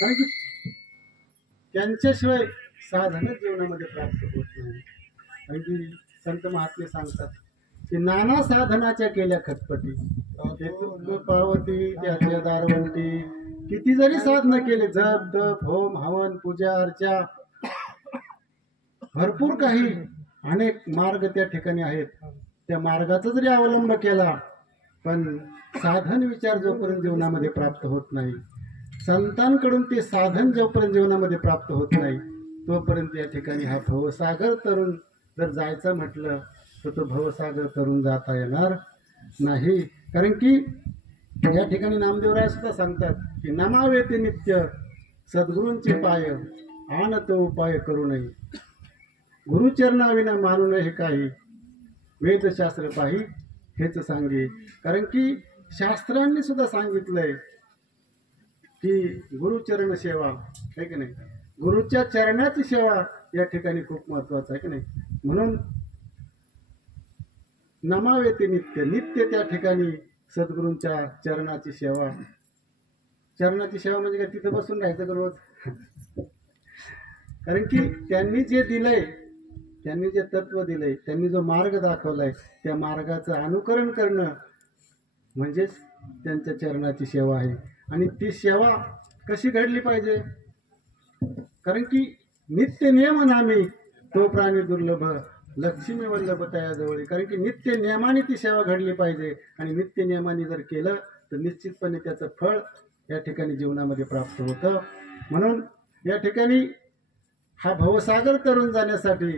कारण की त्यांच्याशिवाय साधनच जीवनामध्ये प्राप्त होत नाही. कारण की संत महात्मे सांगतात की नाना साधनाच्या केल्या खटपटी, पार्वती त्याच्या दारवंती, किती जरी साधना केले, जप तप होम हवन पूजा अर्चा, भरपूर काही अनेक मार्ग त्या ठिकाणी आहेत. त्या मार्गाचा जरी अवलंब केला पण साधन विचार जोपर्यंत जीवनामध्ये प्राप्त होत नाही, संतांकडून ते साधन जोपर्यंत जीवनामध्ये प्राप्त होत नाही तोपर्यंत या ठिकाणी हा भवसागर तरुण जर जायचं म्हटलं तर तो भवसागर तरुण जाता येणार नाही. कारण की या ठिकाणी नामदेवराय सुद्धा सांगतात की नमावे ते नित्य सद्गुरूंचे पाय, आन तो उपाय करू नये, गुरुचरणाविना मानू नये काही, वेदशास्त्र पाही हेच सांगे. कारण की शास्त्रांनी सुद्धा सांगितलंय की गुरुचरण सेवा आहे की नाही, गुरुच्या चरणाची सेवा या ठिकाणी खूप महत्वाचं आहे की नाही. म्हणून नमावे ते नित्य, नित्य त्या ठिकाणी सद्गुरूंच्या चरणाची सेवा. चरणाची सेवा म्हणजे काय, तिथं बसून राहायचं का रोज? कारण की त्यांनी जे दिलंय, त्यांनी जे तत्व दिलंय, त्यांनी जो मार्ग दाखवलाय त्या मार्गाचं अनुकरण करणं म्हणजेच त्यांच्या चरणाची सेवा आहे. आणि ती सेवा कशी घडली पाहिजे? कारण की नित्य नियम नामी तो प्राणी दुर्लभ, लक्ष्मी वल्लभ तयाजवळ. कारण की नित्य नियमाने ती सेवा घडली पाहिजे आणि नित्य नियमाने जर केलं तर निश्चितपणे त्याचं फळ या ठिकाणी जीवनामध्ये प्राप्त होतं. म्हणून या ठिकाणी हा भवसागर तरुण जाण्यासाठी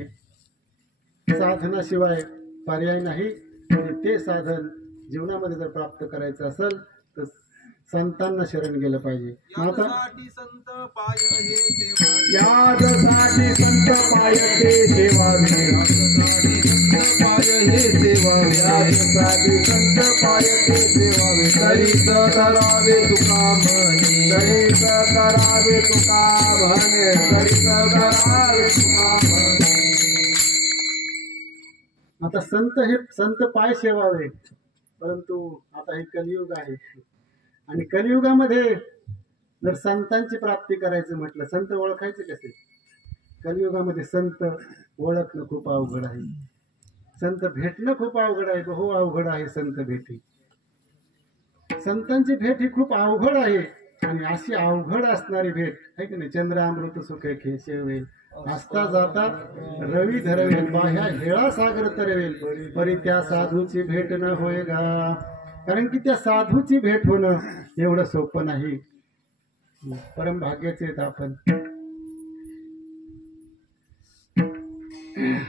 साधनाशिवाय पर्याय नाही. आणि ते साधन जीवनामध्ये जर प्राप्त करायचं असेल तर संतांना शरण गेलं पाहिजे. यासाठी संत पाय हे सेवा, यासाठी संत पाय ते सेवावे, संत पाय हे सेवा, यासाठी संत पाय ते सेवावे. तरीच करावे तुका म्हणे, तरीच करावे तुका म्हणे, तरीच करावे तुका म्हणे. आता संत पाय सेवावे, परंतु आता हे कलियुग आहे आणि कलियुगामध्ये जर संतांची प्राप्ती करायचं म्हटलं, संत ओळखायचे कसे? कलियुगामध्ये संत ओळखणं खूप अवघड आहे, संत भेटणं खूप अवघड आहे, बहु अवघड आहे संत भेटी. संतांची भेट ही खूप अवघड आहे आणि अशी अवघड असणारी भेट आहे की नाही. चंद्र अमृत सुखे खेसेवेल, असता जाता रवी धरवेल, बाह्या हेळा सागर तरवेल, परी त्या साधूची भेट न होय गा. कारण की त्या साधूची भेट होणं एवढं सोपं नाही. परम भाग्याचे आहेत आपण.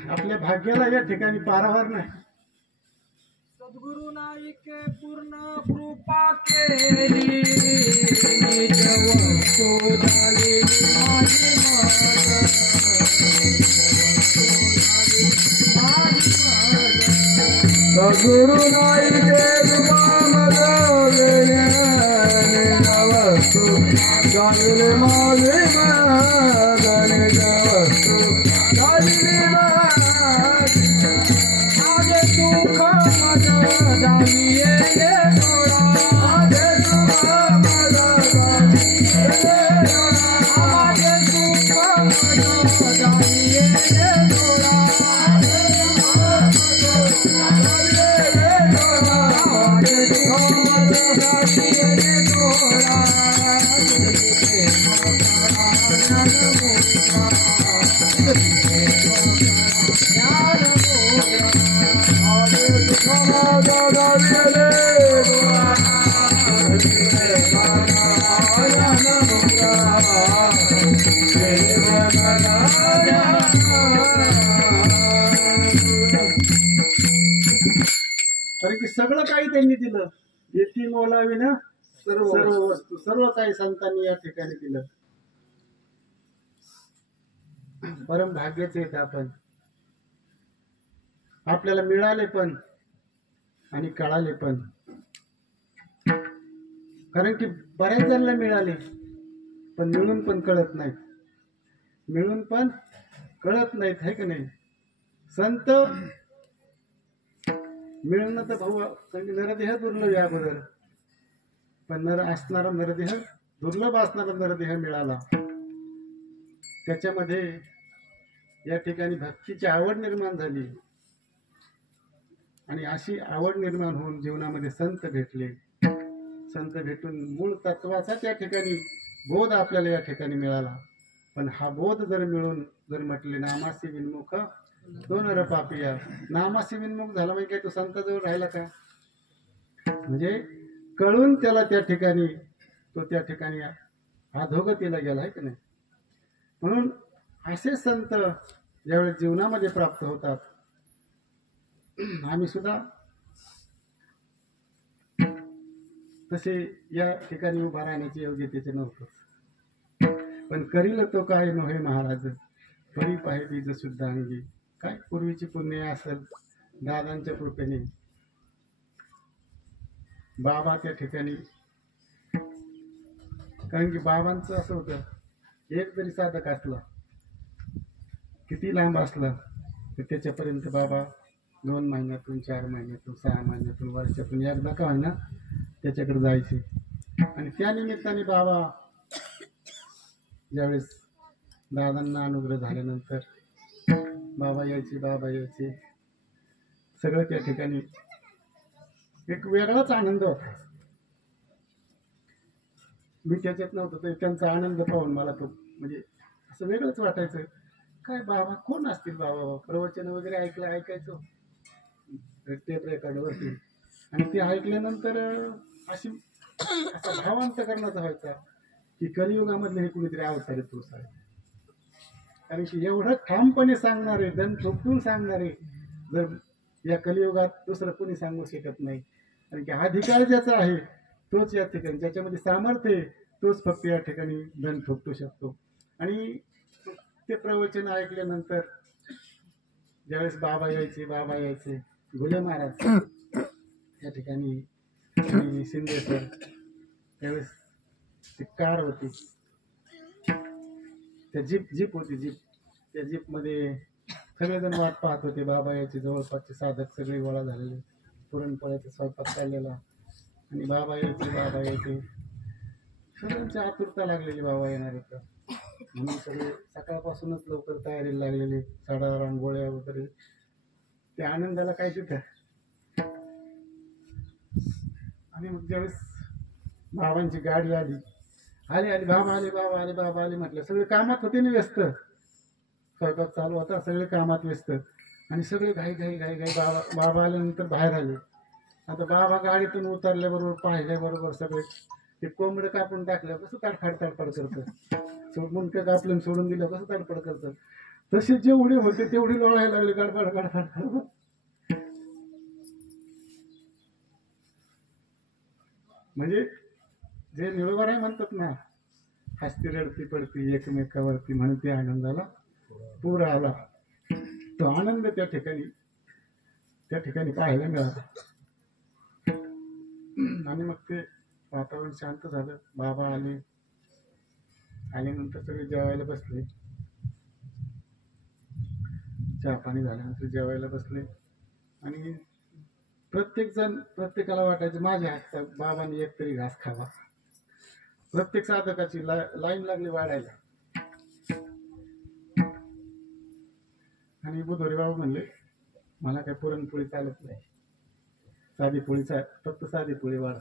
आपल्या भाग्याला या ठिकाणी पारावार नाही. सद्गुरु नाईके पूर्ण कृपा केली, वस्तू झाली माझी सद्गुरु नाही वस्तू झाले माझे वस्तू झाली माझे. आज तू कारण की सगळं काही त्यांनी दिलं. येती मोलावी ना सर्व वस्तू, सर्व काही संतांनी या ठिकाणी दिलं. परम भाग्याचे आहेत आपण. आपल्याला मिळाले पण आणि कळाले पण. कारण की बऱ्याच जणांना मिळाले पण मिळून पण कळत नाहीत, मिळून पण कळत नाहीत, है की नाही. संत मिळणं तर भाऊ नरदेह दुर्लभ या अगोदर, पण नरदेह दुर्लभ असणारा नरदेह मिळाला. त्याच्यामध्ये या ठिकाणी भक्तीची आवड निर्माण झाली आणि अशी आवड निर्माण होऊन जीवनामध्ये संत भेटले. संत भेटून मूळ तत्वाचा त्या ठिकाणी बोध आपल्याला या ठिकाणी मिळाला. पण हा बोध जर मिळून जर म्हटले नामासी विन्मुख दोन र पापिया, नामासी विन्मुख झाला म्हणजे काय तो संताजवळ राहिला का? म्हणजे कळून त्याला त्या ठिकाणी त्या ठिकाणी अधोगतीला गेला, आहे की नाही. म्हणून असे संत ज्यावेळेस जीवनामध्ये प्राप्त होतात, आम्ही सुद्धा तसे या ठिकाणी उभा राहण्याचे योग्यतेचे नव्हतं. पण करील तो काय नव्हे महाराज, परी पाहे बीज शुद्ध अंगी. काय पूर्वीची पुण्य असेल दादांच्या कृपेने बाबा त्या ठिकाणी. कारण की बाबांचं असं होतं, एक जरी साधक असला किती लांब असला तर त्याच्यापर्यंत बाबा 2 महिन्यातून 4 महिन्यातून 6 महिन्यातून वर्षातून एकदा का होईना त्याच्याकडे जायचे. आणि त्या निमित्ताने बाबा ज्यावेळेस दादांना अनुग्रह झाल्यानंतर बाबा यायचे सगळं त्या ठिकाणी एक वेगळाच आनंद होता. मी त्याच्यात नव्हतो तर त्यांचा आनंद पाहून मला तो म्हणजे असं वेगळंच वाटायचं. काय बाबा कोण असतील बाबा, प्रवचन वगैरे ऐकायचो टेप रेकॉर्डवरती, आणि ते ऐकल्यानंतर असा भावांतकरणाचा व्हायचा की कलियुगामधले हे कुणीतरी अवतारी पुरुष आहे. कारण की एवढं ठामपणे सांगणारे, दन ठोकून सांगणारे जर या कलियुगात दुसरं कोणी सांगू शकत नाही. कारण की अधिकार ज्याचा आहे तोच या ठिकाणी, ज्याच्यामध्ये सामर्थ्य आहे तोच फक्त या ठिकाणी दन ठोकू शकतो. आणि ते प्रवचन ऐकल्यानंतर ज्यावेळेस बाबा यायचे घुले महाराज या ठिकाणी आणि शिंदे सर, त्यावेळेस ती कार होती, त्या जीप होती, त्या जीपमध्ये सगळेजण वाट पाहत होते. बाबा यायचे, जवळपासचे साधक सगळे गोळा झालेले, पुरणपोळ्याचा स्वयंपाक चाललेला आणि बाबा यायचे. सगळ्यांची आतुरता लागलेली बाबा येणार होतं म्हणून सगळे सकाळपासूनच लवकर तयारीला लागलेले, साडा रांगोळ्या वगैरे. त्या आनंदाला काय तिथं. आणि मग ज्यावेळेस बाबांची गाडी आली बाबा आले म्हटलं. सगळे कामात होते ना व्यस्त, स्वयंपाक चालू होता, सगळे कामात व्यस्त आणि सगळे घाई बाबा आल्यानंतर बाहेर आले. आता बाबा गाडीतून उतरल्याबरोबर पाहिल्याबरोबर सगळे ते कोंबडं कापून टाकलं कसं तडफड करतं, मुंडकं कापलं सोडून दिलं कसं तडफड करतं, तसे जेवढे होते तेवढे लोळायला लागले गडबड. म्हणजे जे निळोबाराय म्हणतात ना, हसती रडती पडती एकमेकावरती म्हणून त्या आनंदाला पूर आला. तो आनंद त्या ठिकाणी पाहायला मिळाला. आणि मग ते वातावरण शांत झालं. बाबा आल्यानंतर सगळे जेवायला बसले. चहा पाणी झाल्यानंतर जेवायला बसले आणि प्रत्येक जण प्रत्येकाला वाटायचं माझ्या हातचा बाबांनी एकतरी घास खावा. प्रत्येक साधकाची लाईन लागली वाढायला. आणि बुधोरी बाबा म्हणले मला काय पुरणपोळी चालत नाही, साधी पोळी फक्त साधी पोळी वाढा.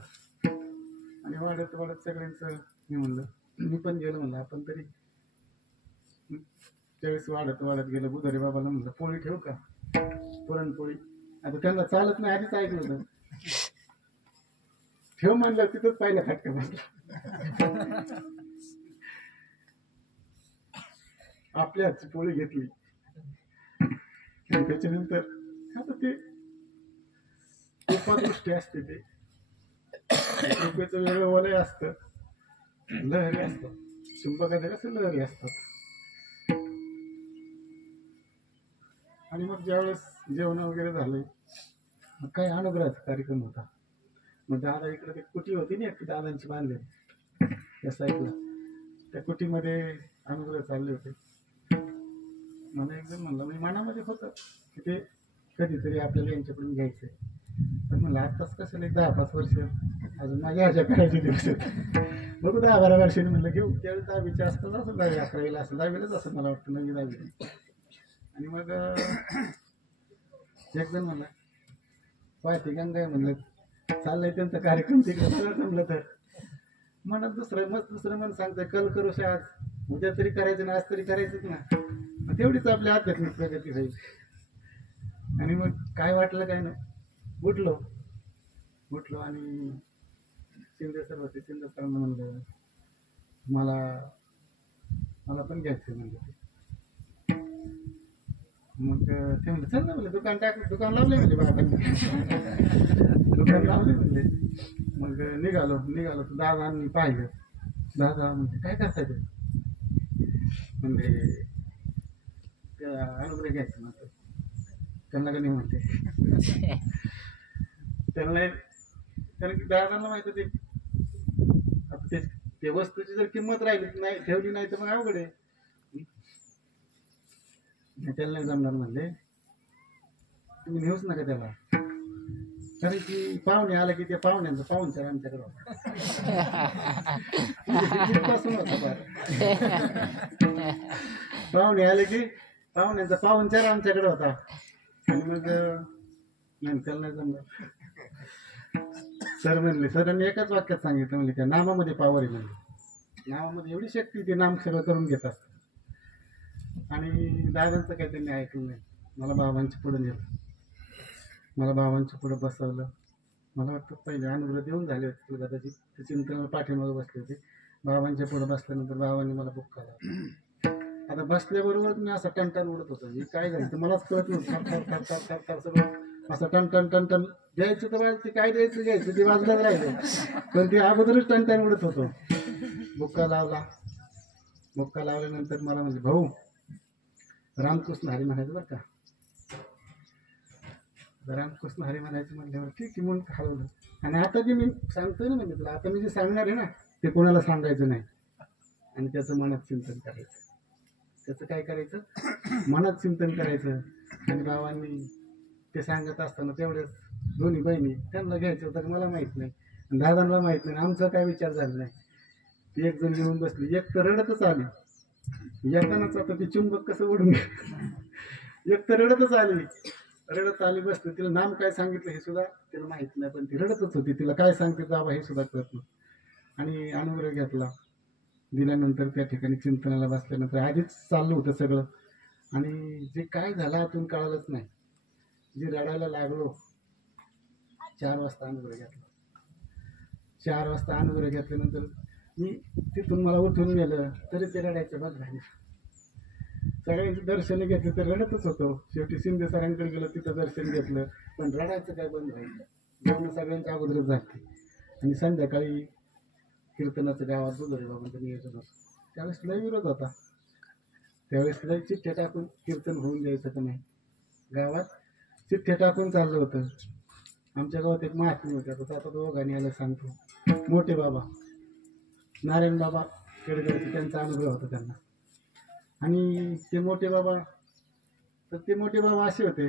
आणि वाढत वाढत सगळ्यांचं मी म्हणलं मी पण गेलो म्हणलं आपण तरी. त्यावेळेस वाढत वाढत गेलं. बुधोरी बाबाला म्हणलं पोळी ठेवू का, पुरणपोळी. आता त्यांना चालत नाही आधीच ऐकलं होतं. ठेव म्हणलं तिथंच पहिला फटका बसला. आपल्या हातची पोळी घेतली. आणि त्याच्यानंतर आता ते उपादृष्टी असते, ते कृपेचं वेगळं वलय असतं, लहरी असतात. चुंबकाचे कसं लहरी असतात. आणि मग ज्यावेळेस जेवण वगैरे झालं मग काही अनुग्रहाचा कार्यक्रम होता. मग दादा इकडे ते कुटी होती ना ती दादांची बांधली त्या साईडला, त्या कुटीमध्ये अनुग्रह चालले होते. मला एकदम म्हणलं म्हणजे मनामध्ये होतं की ते कधीतरी आपल्याला यांच्याकडून घ्यायचंय. पण म्हणलं आत्ताच कशाला एक 10-5 वर्ष अजून माझ्या ह्याच्या करायचे दिवस आहेत. बघू 10-12 वर्षांनी म्हणलं घेऊ. त्यावेळेस 10वीच्या असतं असं 10वी-11वीला असं 10वीलाच असं मला वाटतं 9वी-10वी. आणि मग एक जण म्हणलं पाहते गंगा म्हणलं चाललंय त्यांचा कार्यक्रम तिकडे सगळं जमलं तर म्हणत दुसरं मन सांगतंय कल करू आज, उद्या तरी करायचं ना, आज तरी करायचंच ना. तेवढीच आपली आध्यात्मिक प्रगती होईल. आणि मग काय वाटलं काय ना, उठलो आणि शिंदे सर होते. शिंदे सरांना म्हणलं मला पण घ्यायचं म्हणलं. मग ते म्हणलं चल ना, म्हणलं दुकान लावले म्हणजे बाबांनी. दुकान लावले म्हणले. मग निघालो तर दादांनी पाहिलं. दादा म्हणजे काय करताय ते, म्हणजे अनुग्रह घ्यायचं नव्हतं त्यांना का नाही म्हणते. त्यांना कारण की दादांना माहिती ते आता ते वस्तूची जर किंमत राहिली नाही ठेवली नाही तर मग अवघड आहे. त्याला नाही जमणार म्हणले तुम्ही नेऊच नका त्याला. कारण की पाहुणे आले की त्या पाहुण्यांचा पाहुणचार आमच्याकडे होता. पाहुणे आले की पाहुण्यांचा पाहुणचार आमच्याकडे होता. आणि मग नाही त्याला नाही जमणार. सर म्हणले, सरांनी एकाच वाक्यात सांगितलं म्हणले त्या नामामध्ये पावर आहे म्हणले. नामामध्ये एवढी शक्ती ते नाम सगळं करून घेत असतात. आणि दादांचं काही त्यांनी ऐकलं नाही. मला बाबांच्या पुढे नेलं, मला बाबांच्या पुढे बसवलं. मला वाटतं पहिले अनुग्रह देऊन झाले होते कदाचित. ते चिंतनाला पाठीमागे बसले होते. बाबांच्या पुढे बसल्यानंतर बाबांनी मला बुक्का लावला. आता बसल्याबरोबर मी असं टनटन उडत होतो. मी काय झालं तर मलाच कळत नव्हतं. थर सगळं असं टन द्यायचं तर ते काय घ्यायचं ते वाजल्याच राहिलं. पण ते अगोदरच टन उडत होतो. बुक्का लावल्यानंतर मला म्हणजे भाऊ रामकृष्ण हरी म्हणायचं बरं का. रामकृष्ण हरी म्हणायचं म्हटल्यावर ठीक आहे म्हणून हलवलं. आणि आता जे मी सांगतोय ना म्हणजे तुला आता मी जे सांगणार आहे ना ते कोणाला सांगायचं नाही. आणि त्याचं मनात चिंतन करायचं. त्याचं काय करायचं मनात चिंतन करायचं. आणि बाबांनी ते सांगत असताना तेवढ्याच दोन्ही बहिणी त्यांना घ्यायचं होतं मला माहीत नाही आणि दादांना माहीत नाही. आमचा काय विचार झाला नाही. ती एक जण येऊन बसली. एक तर रडतच आली. येतानाच आता ती चुंबक कसं ओढून एक तर रडत आली बसली. तिला नाम काय सांगितलं हे सुद्धा तिला माहित नाही. पण ती रडतच होती. तिला काय सांगते बाबा हे सुद्धा कळत नाही. आणि अनुग्रह घेतला. दिल्यानंतर त्या ठिकाणी चिंतनाला बसल्यानंतर आधीच चाललं होतं सगळं. आणि जे काय झालं आतून कळालंच नाही. जे रडायला लागलो 4 वाजता अनुग्रह घेतला. 4 वाजता अनुग्रह घेतल्यानंतर मी तिथून मला उठून गेलं तरी ते रडायचं बंद झालं. सगळ्यांचं दर्शन घेतलं तर रडतच होतो. शेवटी शिंदे सरांकडे गेलो तिथं दर्शन घेतलं पण रडायचं काय बंद राहिलं. जेवण सगळ्यांच्या अगोदरच झाली. आणि संध्याकाळी कीर्तनाचं गावात बुधोरी बाबांचं नियोजन होतं. त्यावेळेस लय विरोध होता. त्यावेळेस लय चिठ्ठ्या टाकून कीर्तन होऊन द्यायचं का नाही. गावात चिठ्ठ्या टाकून चाललं होतं. आमच्या गावात एक महात्मा होते. आता दोघांनी आलं सांगतो. मोठे बाबा नारायण बाबा केडगरचे त्यांचा अनुभव होता त्यांना. आणि ते मोठे बाबा असे होते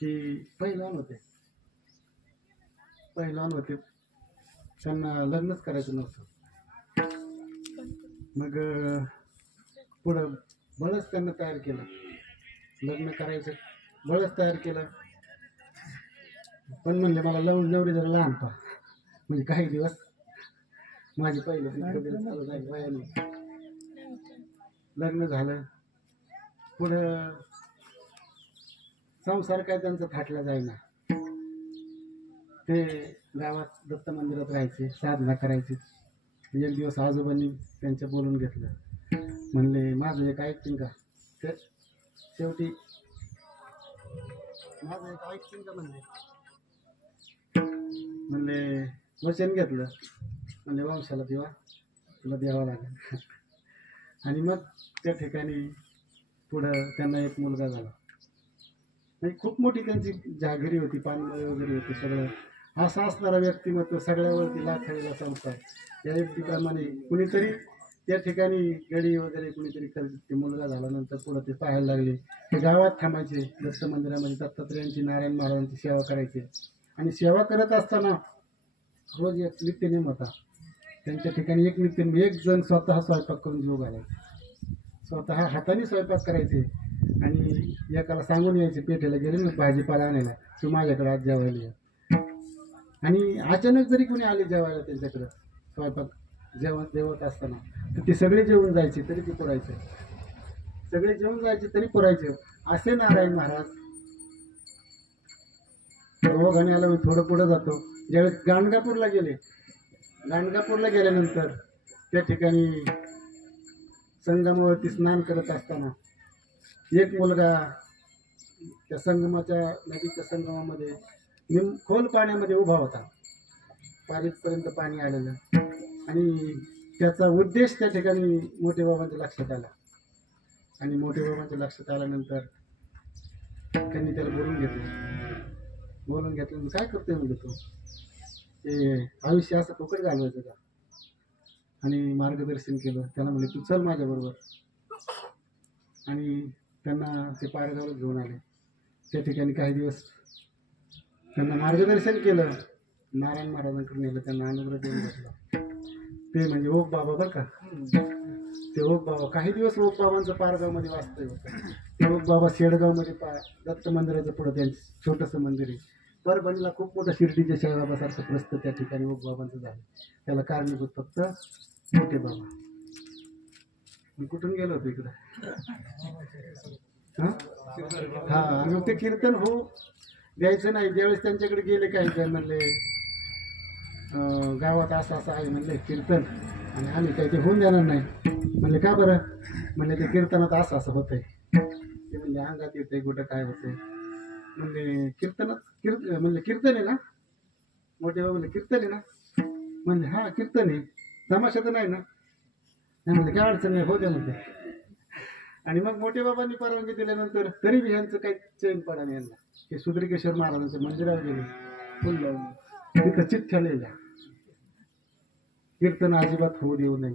की पहिलवान होते. पहिलवान होते, त्यांना लग्नच करायचं नव्हतं. मग पुढं बळच त्यांना तयार केलं, लग्न करायचं बळच तयार केलं. पण म्हणले मला नवरी जरा लहान पहा, म्हणजे काही दिवस माझी पहिले चालू जाईल वयाने. लग्न झालं, पुढं संसार काय त्यांचा थाटला जाईना. ते गावात दत्त मंदिरात राहायचे, साधना करायचे. एक दिवस आजोबांनी त्यांच्या बोलून घेतलं, म्हणले माझं एक ऐकतील का? ते शेवटी माझं एक ऐकतील का म्हणले वचन घेतलं. म्हणले वंशाला दिवा तुला द्यावा लागेल. आणि मग त्या ठिकाणी पुढं त्यांना एक मुलगा झाला. आणि खूप मोठी त्यांची जहागिरी होती, पानमळे वगैरे होते सगळं. असं असणारा व्यक्तिमत्व, सगळ्यावरती लाथाळीला संस्कार. या व्यक्तीप्रमाणे कुणीतरी त्या ठिकाणी गडी वगैरे कुणीतरी ते मुलगा झाल्यानंतर पुढं ते पाहायला लागले. ते गावात थांबायचे, दत्त मंदिरामध्ये दत्तात्रयांची, नारायण महाराजांची सेवा करायचे. आणि सेवा करत असताना रोज एक नित्यनेम होता त्यांच्या ठिकाणी. एक नित्यनेम, एक जण स्वतः स्वयंपाक करून जीव घालायचे, स्वतः हाताने स्वयंपाक करायचे. आणि एकाला सांगून यायचे, पेठेला गेले ना भाजीपाला आणायला, तू माझ्याकडे आज जेवायला ये. आणि अचानक जरी कोणी आले जेवायला त्यांच्याकडं स्वयंपाक जेवत असताना, तर ते सगळे जेवून जायचे तरी ते पुरायचे, सगळे जेवून जायचे तरी पुरायचे. असे नारायण महाराज. ओघाने आला, मी थोडं पुढं जातो. ज्यावेळेस गाणगापूरला गेले, गाणगापूरला गेल्यानंतर त्या ठिकाणी संगमावरती स्नान करत असताना एक मुलगा त्या संगमाच्या, नदीच्या संगमामध्ये खोल पाण्यामध्ये उभा होता, पारीतपर्यंत पाणी आलेलं. आणि त्याचा उद्देश त्या ठिकाणी मोठे बाबांच्या लक्षात आला. आणि मोठे बाबांच्या लक्षात आल्यानंतर त्यांनी त्याला बोलून घेतलं, काय करतोय म्हणजे तू, ते आयुष्य असं फुकट घालवायचं का? आणि मार्गदर्शन केलं त्याला. म्हणले तू चल माझ्याबरोबर. आणि त्यांना ते पारगावला घेऊन आले. त्या ठिकाणी काही दिवस त्यांना मार्गदर्शन केलं, नारायण महाराजांकडे नेलं, त्यांना अनुग्रह देऊन घेतला. ते म्हणजे ओक बाबा बरं का, ते ओक बाबा. काही दिवस ओक बाबांचं पारगावमध्ये वास्तव्य होतं. ते ओक बाबा शेडगावमध्ये दत्त मंदिराचं पुढं त्यांचं छोटंसं मंदिर आहे. परभणीला खूप मोठं शिर्डीच्या साईबाबासारखं प्रस्त त्या ठिकाणी ओक बाबांचं झालं. त्याला कारणीभूत फक्त मोठे बाबा. मी कुठून गेलो होतो इकडं? हा. आणि मग ते कीर्तन हो द्यायचं नाही. ज्यावेळेस त्यांच्याकडे गेले काही जण, म्हणले गावात असं असं आहे, म्हणले कीर्तन, आणि आम्ही काही ते होऊन देणार नाही. म्हणले का बरं? म्हणले ते कीर्तनात असं असं होतंय. ते म्हणले अंगात येतंय, कुठं काय होतंय. म्हणले कीर्तनात म्हणले कीर्तन आहे ना? मोठे बाबा म्हणले कीर्तन आहे ना? म्हणले हा कीर्तन आहे, तमाशा तर नाही ना? नाही म्हणले काय अडचण नाही, हो द्या म्हणते. आणि मग मोठे बाबांनी परवानगी दिल्यानंतर तरी बी ह्यांचं काही चैन पडा नाही यांना. ते सुद्रिकेश्वर महाराजांच्या मंदिरात गेले, फुल लावून तिथं चिठ्ठ्या लिहिल्या, कीर्तन अजिबात होऊ देऊ नये,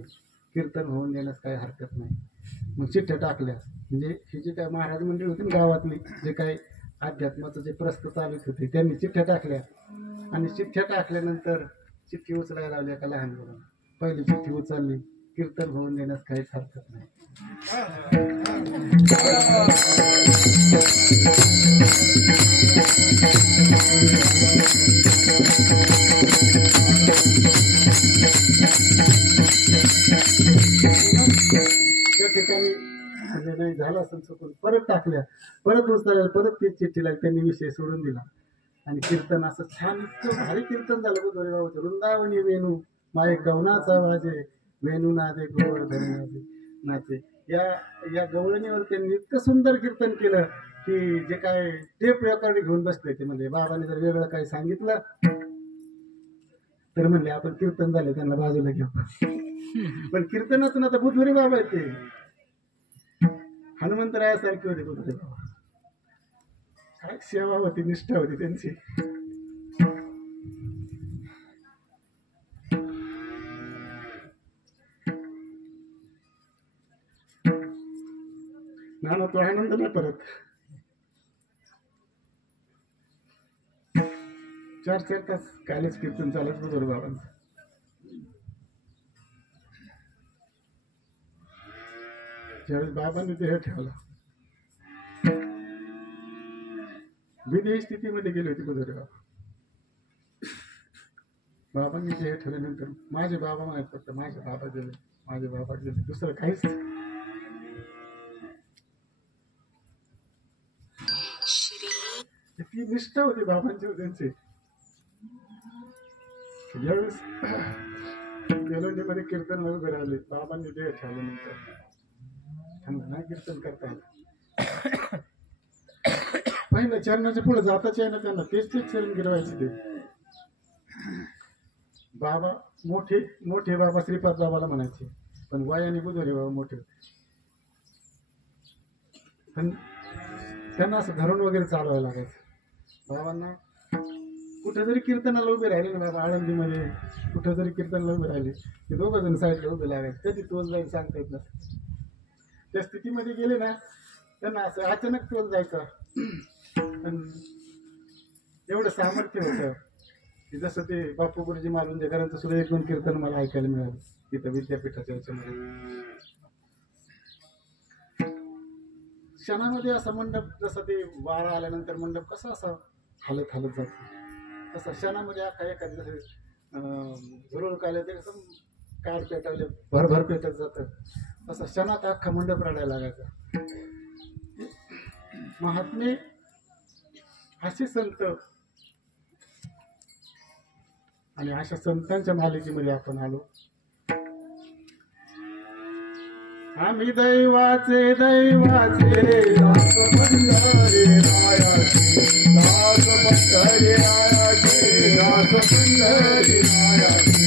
कीर्तन होऊन देण्यास काही हरकत नाही. मग चिठ्ठ्या टाकल्या. म्हणजे ही जी काय महाराज मंडळी होती ना गावातली, जे काही अध्यात्माचं जे प्रस्त चालत होते, त्यांनी चिठ्ठ्या टाकल्या. आणि चिठ्ठ्या टाकल्यानंतर चिठ्ठी उचलायला लावली एका लहान मुलाला. पहिली चिठ्ठी उचलली, कीर्तन होऊन देण्यास काहीच हरकत नाही. त्या ठिकाणी म्हणजे नाही झालं असं चुकून परत टाकल्या, परत उचलायला, परत तीच चिठ्ठी लागली. त्यांनी विषय सोडून दिला. आणि कीर्तन असं छान, इतकं भारी कीर्तन झालं बुधवारी बाबाचं. वृंदावनी वेणू माय गवनाचा वाजे, वेणू नादे गोवर्धन नाचे. या गवळणीवर त्यांनी इतकं सुंदर कीर्तन केलं की जे काय टेप रेकॉर्ड घेऊन बसले ते. म्हणजे बाबाने जर वेगळं काही सांगितलं तर म्हणले आपण कीर्तन झाले त्यांना बाजूला घेऊ. पण कीर्तनातून आता बुधवारी बाबा येते, हनुमंतरायासारखे होते बुधवारी बाबा. काय सेवा होती, निष्ठा होती त्यांची. ना तो आनंद नाही परत. 4-4 तास कालच कीर्तन चालत बुजुर्ग बाबांचं. ज्यावेळेस बाबांनी देह ठेवला विदेही स्थितीमध्ये गेले होते बुजुर्ग बाबा. बाबांनी देह ठेवल्यानंतर माझे बाबा म्हणत फक्त माझे बाबा गेले, माझे बाबा गेले, दुसरं काहीच ती निष्ठा होती बाबांची त्यांची. ज्यावेळेस बेलोंडीमध्ये कीर्तन उभे राहिले बाबांनी देह ठेवल्यानंतर त्यांना कीर्तन करता आलं. पहिलं चरणाच्या पुढे जाताच आहे ना त्यांना तेच चरण गिरवायचे ते. बाबा मोठे मोठे बाबा श्रीपाद बाबाला म्हणायचे पण वयाने बुजुर्ग बाबा मोठे होते. पण त्यांना असं धरून वगैरे चालवायला लागायचं. बाबांना कुठं जरी कीर्तनाला उभे राहिले ना बाबा आळंदीमध्ये कुठं जरी कीर्तनाला उभे राहिले ते दोघं जण साईडला उभे लागायचे. कधी तोच जाईल सांगता येत नसतं. त्या स्थितीमध्ये गेले ना त्यांना असं अचानक तोच जायचा. पण एवढं सामर्थ्य होतं की जसं ते बापू गुरुजी मालुंजे घरांचं सुद्धा 1-2 कीर्तन मला ऐकायला मिळालं तिथं विद्यापीठाच्या याच्यामध्ये. क्षणामध्ये असा मंडप जसं ते वारा आल्यानंतर मंडप कसा असा हालत हालत जातो तसं क्षणामध्ये अख्खा एखाद्या जसं झुरळ काढले ते कसं काढ पेटवले भरभर पेटत जातं तसं क्षणात अख्खा मंडप रडायला लागायचा. महात्मे असे संत आणि अशा संतांच्या मालिकेमध्ये आपण आलो. आम्ही दैवाचे दैवाचे दास पंढरी मायाचे दास पंढरी मायाचे दास पंढरी मायाचे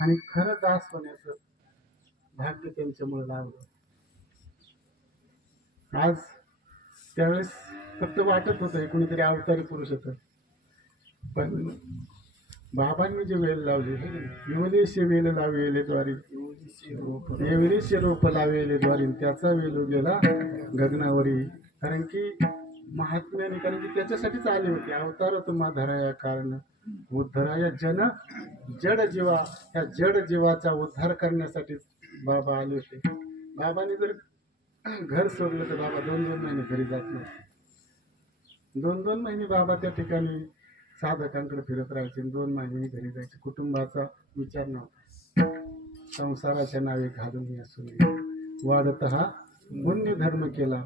आणि खरं दास होण्याचं भाग्य त्यांच्यामुळे लाभलं. आज त्यावेळेस फक्त वाटत होतं कोणीतरी अवतारी पुरुष होतं पण बाबांनी जे वेल लावले येवलेशे वेल लावेले द्वारी येवलेशे रोप लावेले द्वारी त्याचा वेल गेला गगनावरी. कारण की महात्म्याने कारण की त्याच्यासाठीच आले होते. अवतार तुम्हा धराया कारण उद्धराया जन जड जीवा ह्या जड जीवाचा उद्धार करण्यासाठी बाबा आले होते. बाबांनी जर घर सोडलं तर बाबा 2-2 महिने घरी जात नव्हते. 2-2 महिने बाबा त्या ठिकाणी साधकांकडे फिरत राहायचे. 2 महिने घरी जायचे. कुटुंबाचा विचार नव्हता. संसाराच्या नावे घालून असून वाढत हा पुण्य धर्म केला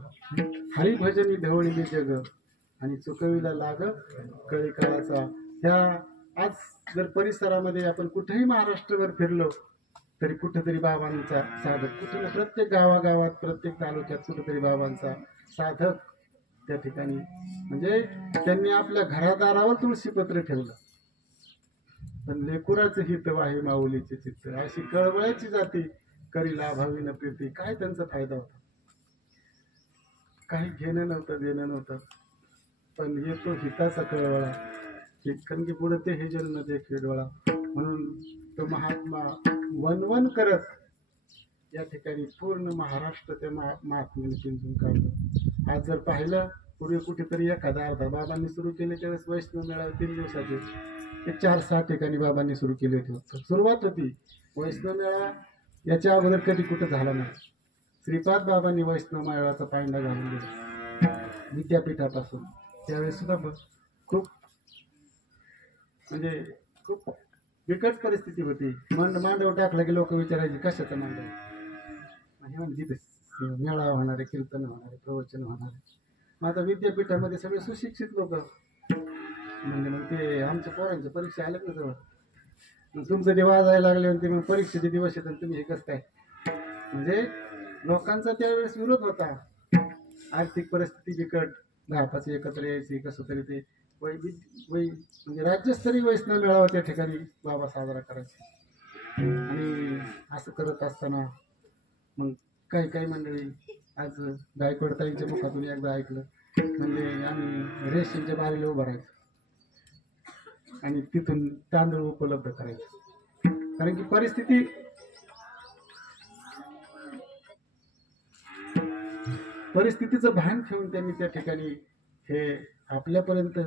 हरिभजनी ढवळीले जग आणि चुकविला लाग कळी काळाचा. ह्या आज जर परिसरामध्ये आपण कुठेही महाराष्ट्रभर फिरलो तरी कुठेतरी बाबांचा साधक कुठे ना प्रत्येक गावागावात प्रत्येक तालुक्यात कुठेतरी बाबांचा साधक त्या ठिकाणी म्हणजे त्यांनी आपल्या घरादारावर तुळशीपत्र ठेवलं. पण लेकुराचं हित आहे माऊलीचे चित्त अशी कळवळ्याची जाती करी लाभावी न प्रीती. काय त्यांचा फायदा होता? काही घेणं नव्हतं देणं नव्हतं पण येतो हिताचा कळवळा की कारण की पुढे ते हे जन्म ते खेडवळा म्हणून तो महात्मा वनवन करत या ठिकाणी पूर्ण महाराष्ट्र त्या महात्म्याने पिंजून काढलं. आज जर पाहिलं पूर्वी कुठेतरी एखादा अर्धा बाबांनी सुरू केले त्यावेळेस वैष्णव मेळावे 3 दिवसाचे ते 4-6 ठिकाणी बाबांनी सुरू केले होते. सुरुवात होती वैष्णव मेळा याच्या अगोदर कधी कुठं झाला नाही. श्रीपाद बाबांनी वैष्णव मेळाव्याचा पायंडा घालून दिला विद्यापीठापासून. त्यावेळेस सुद्धा खूप म्हणजे खूप बिकट परिस्थिती होती. मांडव टाकला की लोक विचारायचे कशाचं मांडव म्हणजे तिथे मेळावा होणार आहे कीर्तन होणार आहे प्रवचन होणार आहे. मग आता विद्यापीठामध्ये सगळे सुशिक्षित लोक म्हणजे मग ते आमच्या पोरांच्या परीक्षा आल्या ना जवळ मग तुमचं ते वाजायला लागले आणि ते मग परीक्षेचे दिवस येतात तुम्ही हे कसं काय म्हणजे लोकांचा त्यावेळेस विरोध होता. आर्थिक परिस्थिती बिकट 10-5 एकत्र यायची कसं तरी ते म्हणजे राज्यस्तरीय वैष्णव मेळावा त्या ठिकाणी बाबा साजरा करायचे. आणि असं करत असताना मग काही मंडळी आज गायकवाडताईंच्या मुखातून एकदा ऐकलं म्हणजे आम्ही रेशीमच्या बारीला उभं राहायचो. आणि तिथून तांदूळ उपलब्ध करायचे. कारण की परिस्थितीचं भान ठेवून त्यांनी त्या ठिकाणी हे आपल्यापर्यंत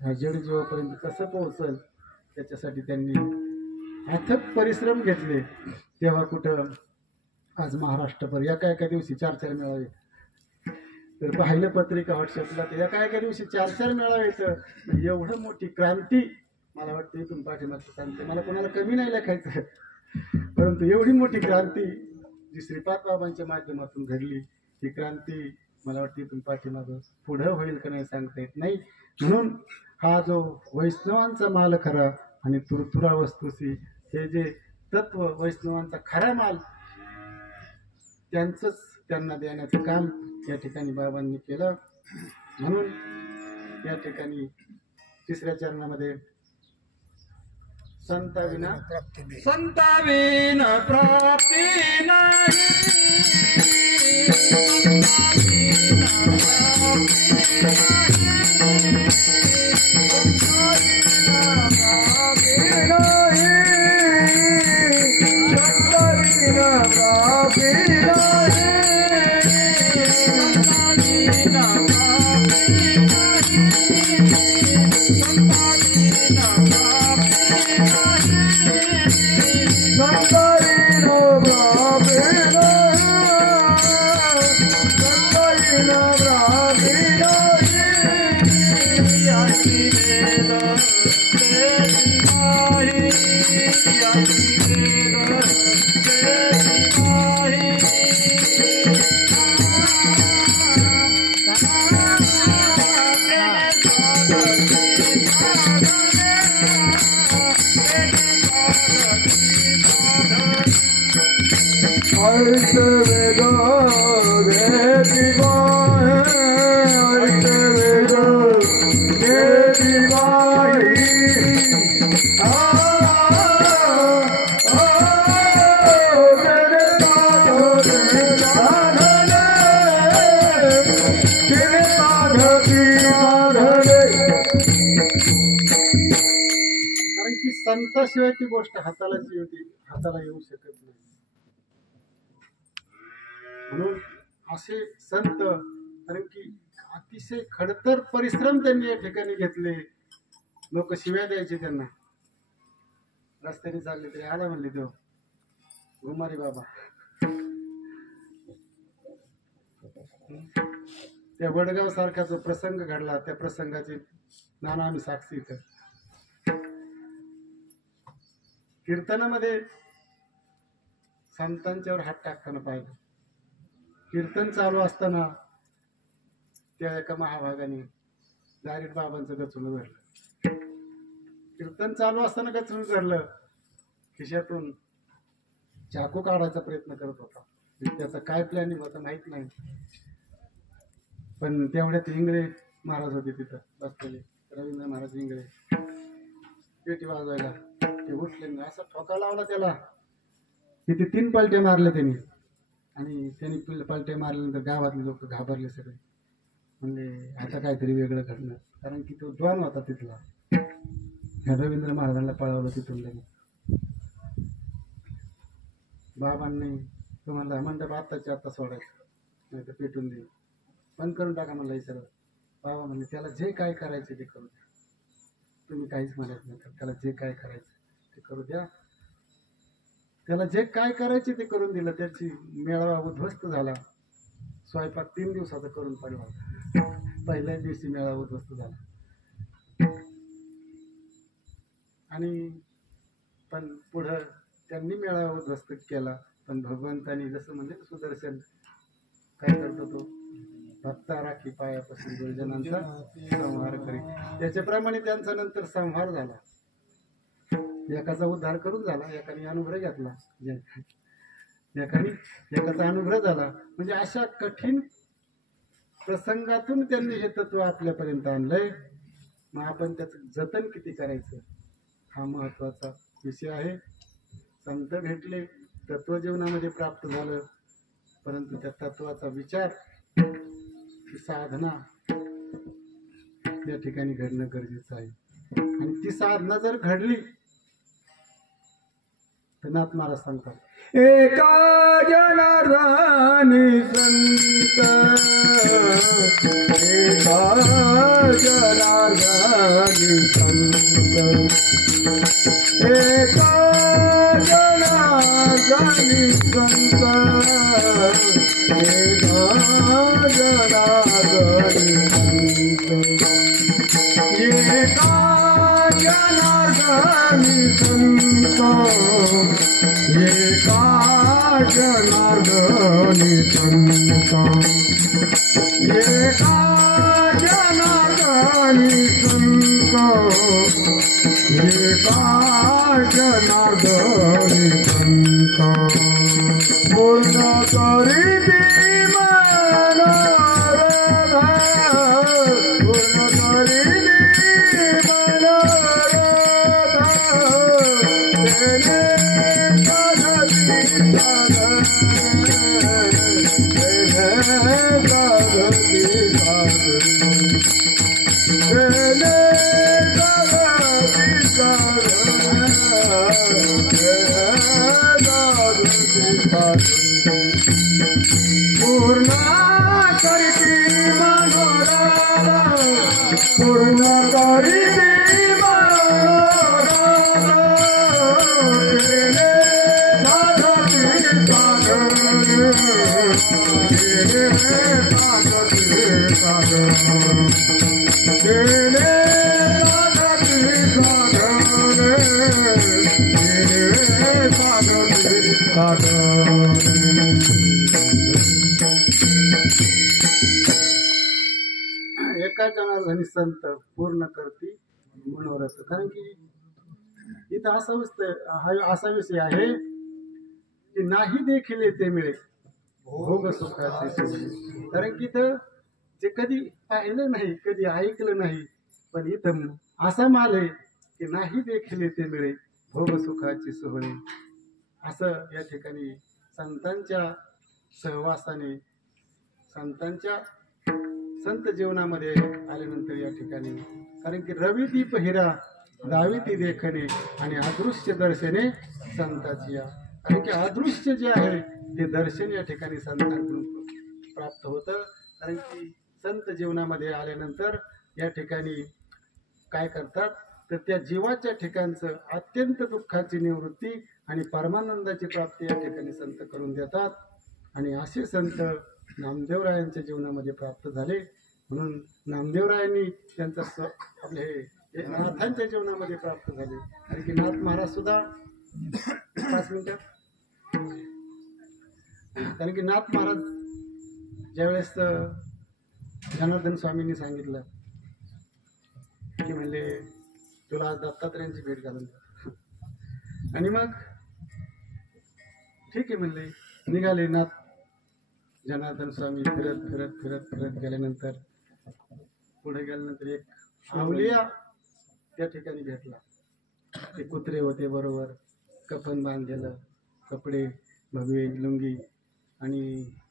जड जीवापर्यंत कसं पोहोचल त्याच्यासाठी त्यांनी अथक परिश्रम घेतले. तेव्हा कुठं आज महाराष्ट्रभर एका दिवशी 4-4 मेळावे, तर पाहिलं पत्रिका व्हॉट्सअपला तर एका दिवशी 4-4 मेळावे. तर एवढं मोठी क्रांती मला वाटतं इथून पाठीमागचं सांगते. मला कोणाला कमी नाही लेखायचं, परंतु एवढी मोठी क्रांती जी श्रीपाद बाबांच्या माध्यमातून घडली, ही क्रांती मला वाटतं इथून पाठीमागं पुढं होईल का नाही सांगता येत नाही. म्हणून हा जो वैष्णवांचा माल खरा आणि तुरतुरा वस्तूसी हे जे तत्व वैष्णवांचा खरा माल त्यांचंच त्यांना देण्याचं काम या ठिकाणी बाबांनी केलं. म्हणून या ठिकाणी 3ऱ्या चरणामध्ये संताविना प्राप्ती नाही. कारण की संताशिवाय ती गोष्ट हाताला येऊ शकत नाही. म्हणून असे संत, कारण की अतिशय खडतर परिश्रम त्यांनी या ठिकाणी घेतले. लोक शिव्या द्यायचे त्यांना, रस्त्याने चालले तरी आला म्हणले तो घुमारी बाबा. त्या वडगाव सारखा जो प्रसंग घडला त्या प्रसंगाचे नाना आम्ही साक्षी इथं. कीर्तनामध्ये संतांच्यावर हात टाकताना पाहिलं. कीर्तन चालू असताना त्या एका महाभागाने डायरेक्ट बाबांचं गचुलं धरलं. कीर्तन चालू असताना गचुलं धरलं, खिशातून चाकू काढायचा प्रयत्न करत होता. त्याचा काय प्लॅनिंग होता माहित नाही, पण तेवढ्यात इंगळे महाराज होते तिथं बसलेले, रवींद्र महाराज इंगळे, पेटी वाजवायला. ते उठले, असा ठोका लावला त्याला, तिथे 3 पलटे मारले त्यांनी. आणि त्यांनी पलटे मारल्यानंतर गावातले लोक घाबरले सगळे. म्हणजे आता काहीतरी वेगळं घडलं, कारण की तो द्वान होता तिथला. रवींद्र महाराजांना पळवलं तिथून लगेच. बाबांनी तुम्हाला मंडप आत्ताच्या आत्ता सोडायचं, नाही तर पेटून देईल, बंद करून टाका म्हणलं हे सगळं. बाबा म्हणले त्याला जे काय करायचं ते करू द्या, तुम्ही काहीच म्हणत नाही. त्याला जे काय करायचं ते करू द्या. त्याला जे काय करायचे ते करून दिलं. त्याची मेळावा उद्ध्वस्त झाला. स्वयंपाक 3 दिवसाचा करून पडला. पहिल्याच दिवशी मेळावा उद्ध्वस्त झाला. आणि पण पुढं त्यांनी मेळावा उद्ध्वस्त केला. पण भगवंतानी जसं म्हणजे सुदर्शन काय करतो, तो भक्ता राखी पायापासून दुर्जनांचा संहार करी, त्याच्याप्रमाणे त्यांचा नंतर संहार झाला. एकाचा उद्धार करून झाला, एकाने अनुग्रह घेतला, एकाचा अनुग्रह झाला. म्हणजे अशा कठीण प्रसंगातून त्यांनी हे तत्व आपल्यापर्यंत आणलंय. मग आपण त्याचं जतन किती करायचं हा महत्वाचा विषय आहे. संत भेटले, तत्व जीवनामध्ये प्राप्त झालं, परंतु त्या तत्वाचा विचार, साधना या ठिकाणी घडणं गरजेचं आहे. आणि ती साधना जर घडली तर नाथ महाराज सांगतात एका जनार्दनी संत एका जनार्दनी संत एका जनार्दनी संत एका जनार्दनी संत एका जनार्दनी संत एका जनार्दनी संत एका जनार्दनी संत एका जनार्दनी संत पूर्ण करीती मनोरथ पूर्ण करीती पूर्ण करती मनोरथ पूर्ण करीती मनोरथ एका जनार्दनी संत पूर्ण करती मनोरथ. कारण की इथं असा विषय आहे की नाही देखील येते मिळे भोग सुखाचे सुखे. कारण की इथं जे कधी पाहिलं नाही कधी ऐकलं नाही पण इथं असा माल आहे की नाही देखील येते मिळे भोग सुखाची सोहळे. असं या ठिकाणी संतांच्या सहवासाने संतांच्या संत जीवनामध्ये आल्यानंतर या ठिकाणी कारण की रवी दीप हिरा दावी ती देखणे आणि अदृश्य दर्शने संताची या. कारण की अदृश्य जे आहे ते दर्शन या ठिकाणी संतांकडून प्राप्त होतं. कारण की संत जीवनामध्ये आल्यानंतर या ठिकाणी काय करतात तर त्या जीवाच्या ठिकाणचं अत्यंत दुःखाची निवृत्ती आणि परमानंदाची प्राप्ती या ठिकाणी संत करून देतात. आणि असे संत नामदेवरायांच्या जीवनामध्ये प्राप्त झाले. म्हणून नामदेवरायांनी त्यांचा आपले हे नाथांच्या जीवनामध्ये प्राप्त झाले. कारण की नाथ महाराज सुद्धा 5 मिनिटं. कारण की नाथ महाराज ज्यावेळेस जनार्दन स्वामींनी सांगितलं की म्हणले तुला आज दत्तात्रयांची भेट घालून आणि मग ठीक आहे म्हणले निघाले नाथ जनार्दन स्वामी फिरत फिरत फिरत फिरत गेल्यानंतर पुढे गेल्यानंतर एक आवलिया त्या ठिकाणी भेटला. ते कुत्रे होते बरोबर कफन बांधलेलं कपडे भगवे लुंगी आणि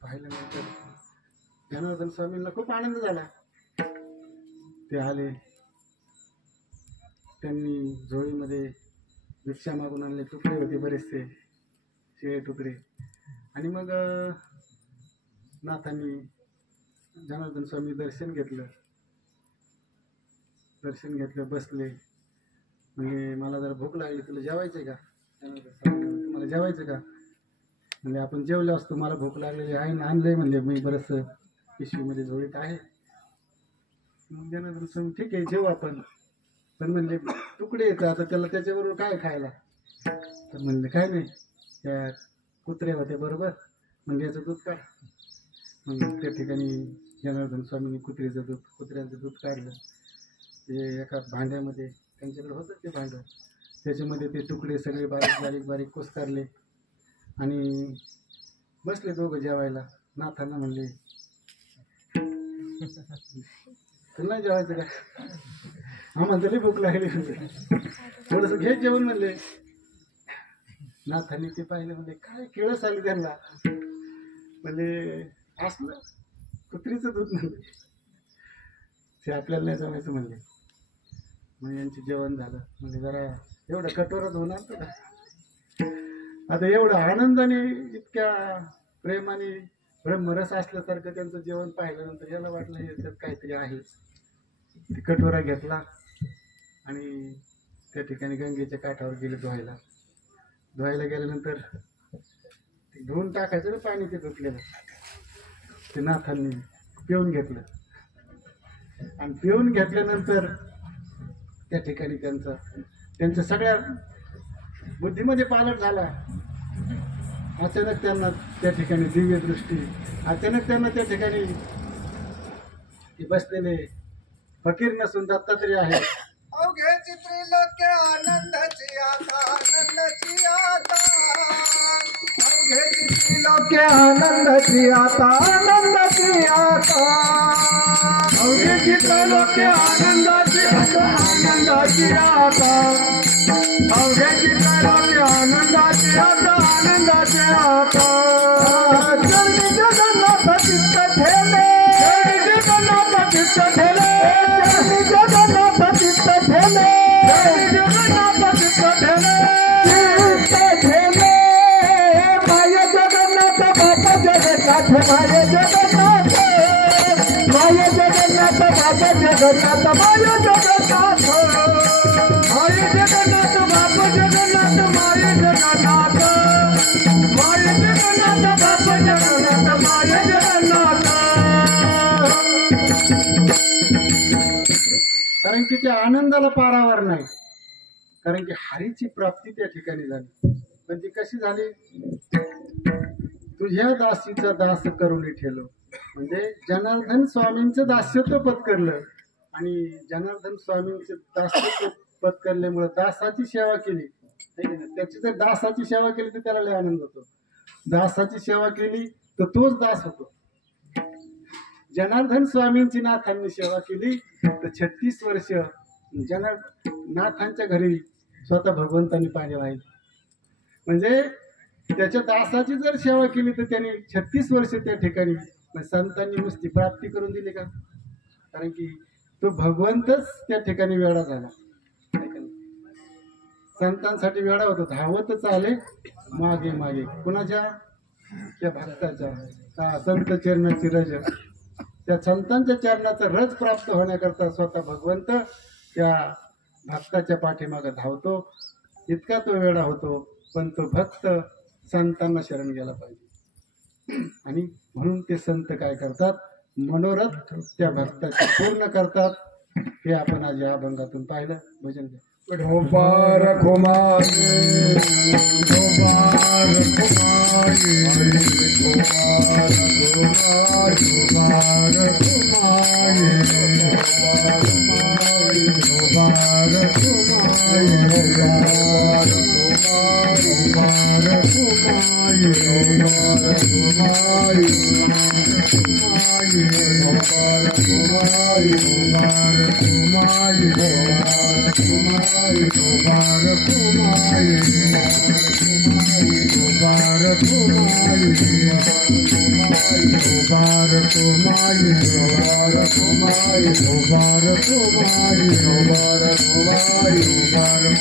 पाहिल्यानंतर जनार्दन स्वामींना खूप आनंद झाला. ते आले त्यांनी झोळीमध्ये भिक्षा मागून आणले तुकडे होते बरेचसे शिळे तुकडे आणि मग नाथांनी जनार्दन स्वामी दर्शन घेतलं बसले म्हणजे मला जरा भूक लागली तुला जेवायचं का तुम्हाला जेवायचं का म्हणजे आपण जेवलो असतो मला भूक लागलेली आहे ना आणलंय म्हणले मी बरंचसं पिशवीमध्ये झोळीत आहे. मग जनार्दन स्वामी ठीक आहे जेवू आपण पण म्हणले तुकडे येतं आता त्याला त्याच्याबरोबर काय खायला तर म्हणले काय नाही त्या कुत्रे होते बरोबर म्हणजे याचं दूध काढ. मग त्या ठिकाणी जनार्दन स्वामींनी कुत्र्याचं दूध काढलं. ते एका भांड्यामध्ये त्यांच्याकडे होतं ते भांडं त्याच्यामध्ये ते तुकडे सगळे बारीक बारीक बारीक कुस्कारले आणि बसले दोघं जेवायला. नाथांना म्हणले तुला जेवायचं का आम्हाला तरी भूक लागली थोडंसं घे जेवण म्हणले. नाथांनी ते पाहिलं म्हणले काय केळस आली त्यांना म्हणले असलं कुत्रीचं दूध म्हणले ते आपल्याला नाही जमायचं म्हणले. मग यांचे जेवण झालं. म्हणजे जरा एवढं कठोरच होणार तर आता एवढं आनंदाने इतक्या प्रेमाने ब्रह्मरस असल्यासारखं त्यांचं जेवण पाहिल्यानंतर याला वाटलं याच्यात काहीतरी आहे. ते कटोरा घेतला आणि त्या ठिकाणी गंगेच्या काठावर गेले धुवायला. धुवायला गेल्यानंतर ते धुवून टाकायचं ना पाणी ते धुतलेलं, ते नाथांनी पिऊन घेतलं. आणि पिऊन घेतल्यानंतर त्या ठिकाणी त्यांच्या सगळ्या बुद्धीमध्ये पालट झाला. अचानक त्यांना त्या ठिकाणी दिव्य दृष्टी, अचानक त्यांना त्या ठिकाणी ते बसलेले फकीर नसून दत्तात्रय आहे. अवघे त्रिलोक्य आनंदाची आता आनंदाची आता अवघे त्रिलोक्य आनंदाची आता आनंदाची आता अवघे त्रिलोक्य आनंदाची आता आनंदाची आता अवघे त्रिलोक्य आनंदाची आता आनंदाची आता जल्दी जगन्नाथ चित्त ठेले जगन्नाथ चित्त ठेले जगन्नाथ चित्त ठेले जगन्नाथ चित्त ठेले चित्त ठेले माय जगन्नाथ बाबा जगन्नाथ माय जगन्नाथ माय जगन्नाथ बाबा जगन्नाथ माय जगन्नाथ माय जगन्नाथ बाबा जगन्नाथ माय जगन्नाथ माय जगन्नाथ बाबा जगन्नाथ माय जगन्नाथ. कारण की त्या आनंदाला पारावर नाही. कारण की हरीची प्राप्ती त्या ठिकाणी झाली. पण ती कशी झाली? तुझ्या दासीचा दास करून ठेवलं. म्हणजे जनार्दन स्वामींचं दास्यत्व पत्करलं आणि जनार्दन स्वामींचं दास्यत्व पत्करल्यामुळे दासाची सेवा केली. त्याची जर दासाची सेवा केली तर त्याला लय आनंद होतो. दासाची सेवा केली तर तोच दास होतो. जनार्दन स्वामींची नाथांनी सेवा केली तर 36 वर्ष नाथांच्या घरी स्वतः भगवंतांनी पाणी वाहिले. म्हणजे त्याच्या दासाची जर सेवा केली तर त्यांनी 36 वर्ष त्या ठिकाणी संतांनी नुसती प्राप्ती करून दिली का? कारण की तो भगवंतच त्या ठिकाणी वेळा झाला. संतांसाठी वेळा होता, धावतच आले मागे मागे. कुणाच्या? त्या भक्ताच्या संत चरणाची रज. त्या संतांच्या चरणाचा रज प्राप्त होण्याकरता स्वतः भगवंत त्या भक्ताच्या पाठीमागे धावतो. इतका तो वेळा होतो. पण तो भक्त संतांना शरण गेला पाहिजे. आणि म्हणून ते संत काय करतात? मनोरथ त्या भक्ताचे पूर्ण करतात. हे आपण आज या अभंगातून पाहिलं. भजन घ्या. ढोबार कुमारी ढोबार कुमारी ढोबार कुमारी ढोबार कुमारी ढोबार कुमारी ढोबार कुमारी ढोबार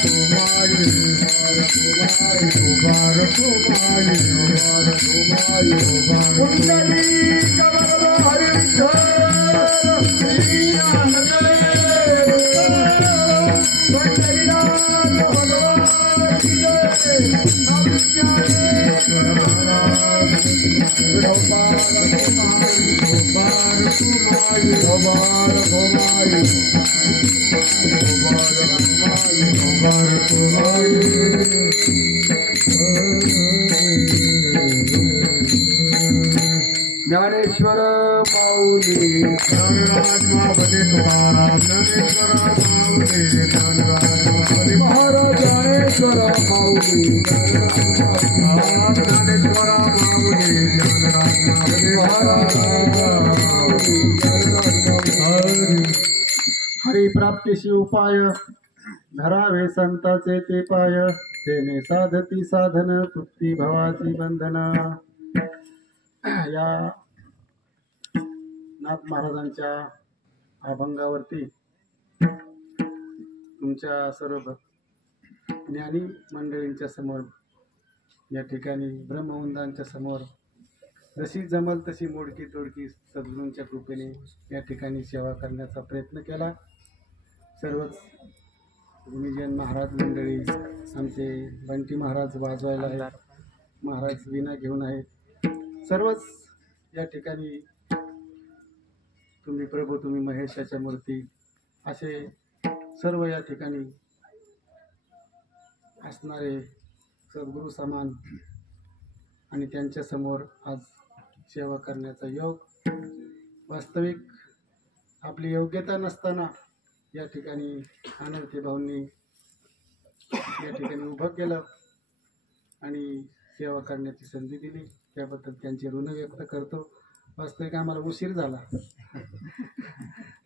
कुमारी ढोबार कुमारी ज्ञानेश्वर माऊली ज्ञानराजमावते तुकाराम ज्ञानेश्वर माऊली ज्ञानराजमावते महाराज ज्ञानेश्वर माऊली ज्ञानेश्वर माऊली ज्ञानराजमावते महाराज हरिप्राप्तीशी उपाय धरावे संताचे ते पाय. तेने साधती साधन तुटती भवाची बंधन. या नाथ महाराजांच्या अभंगावरती तुमच्या सर्व ज्ञानी मंडळींच्या समोर या ठिकाणी ब्रह्मवंतांच्या समोर जशी जमल तशी मोडकी तोडकी सद्गुरूंच्या कृपेने या ठिकाणी सेवा करण्याचा प्रयत्न केला. सर्वच गुणीजन महाराज मंडळी, आमचे बंटी महाराज वाजवायला आहेत, महाराज वीणा घेऊन आहेत, सर्वच या ठिकाणी तुम्ही प्रभू, तुम्ही महेशाच्या मूर्ती, असे सर्व या ठिकाणी असणारे सद्गुरू समान आणि त्यांच्यासमोर आज सेवा करण्याचा योग, वास्तविक आपली योग्यता नसताना या ठिकाणी अनर्थे भाऊंनी या ठिकाणी उभं केलं आणि सेवा करण्याची संधी दिली, त्याबद्दल त्यांचे ऋण व्यक्त करतो. वास्तविक आम्हाला उशीर झाला,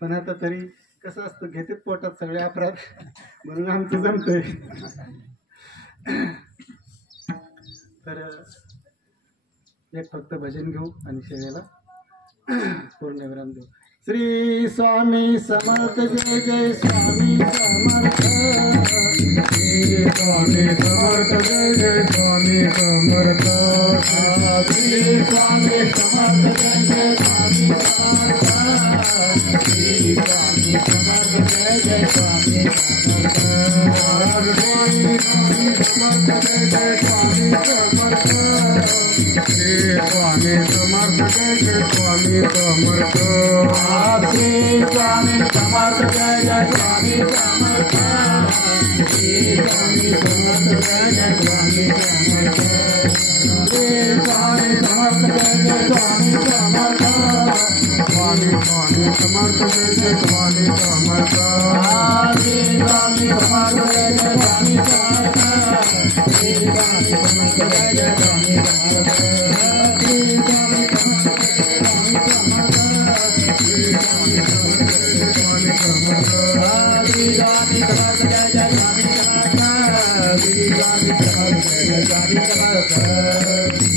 पण आता तरी कसं असतं, घेतात पोटात सगळे अपराध, म्हणून आमचं जमतंय. तर एक फक्त भजन घेऊ आणि सेवेला पूर्णविराम देऊ. श्री स्वामी समर्थ, जय जय स्वामी समर्थ, श्री स्वामी समर्थ, जय जय स्वामी समर्थ, श्री स्वामी समर्थ, जय जय स्वामी समर्थ, श्री स्वामी समर्थ, जय जय स्वामी समर्थ, स्वामी समर्थ, जय जय स्वामी समर्थ, श्री स्वामी समर्थ, जय जय स्वामी समर्थ, श्री स्वामी समर्थ, जय जय स्वामी समर्थ, श्री स्वामी समर्थ, जय जय स्वामी समर्थ, श्री स्वामी समर्थ, जय जय स्वामी समर्थ, स्वामी स्वामी समर्थ, जय जय स्वामी समर्थ, श्री स्वामी समर्थ, जय जय स्वामी समर्थ, श्री स्वामी समर्थ, जय जय स्वामी समर्थ, श्री स्वामी समर्थ, जय जय स्वामी समर्थ, श्री स्वामी समर्थ, जय जय स्वामी समर्थ, श्री स्वामी समर्थ, जय जय स्वामी समर्थ, श्री स्वामी समर्थ, जय जय स्वामी समर्थ.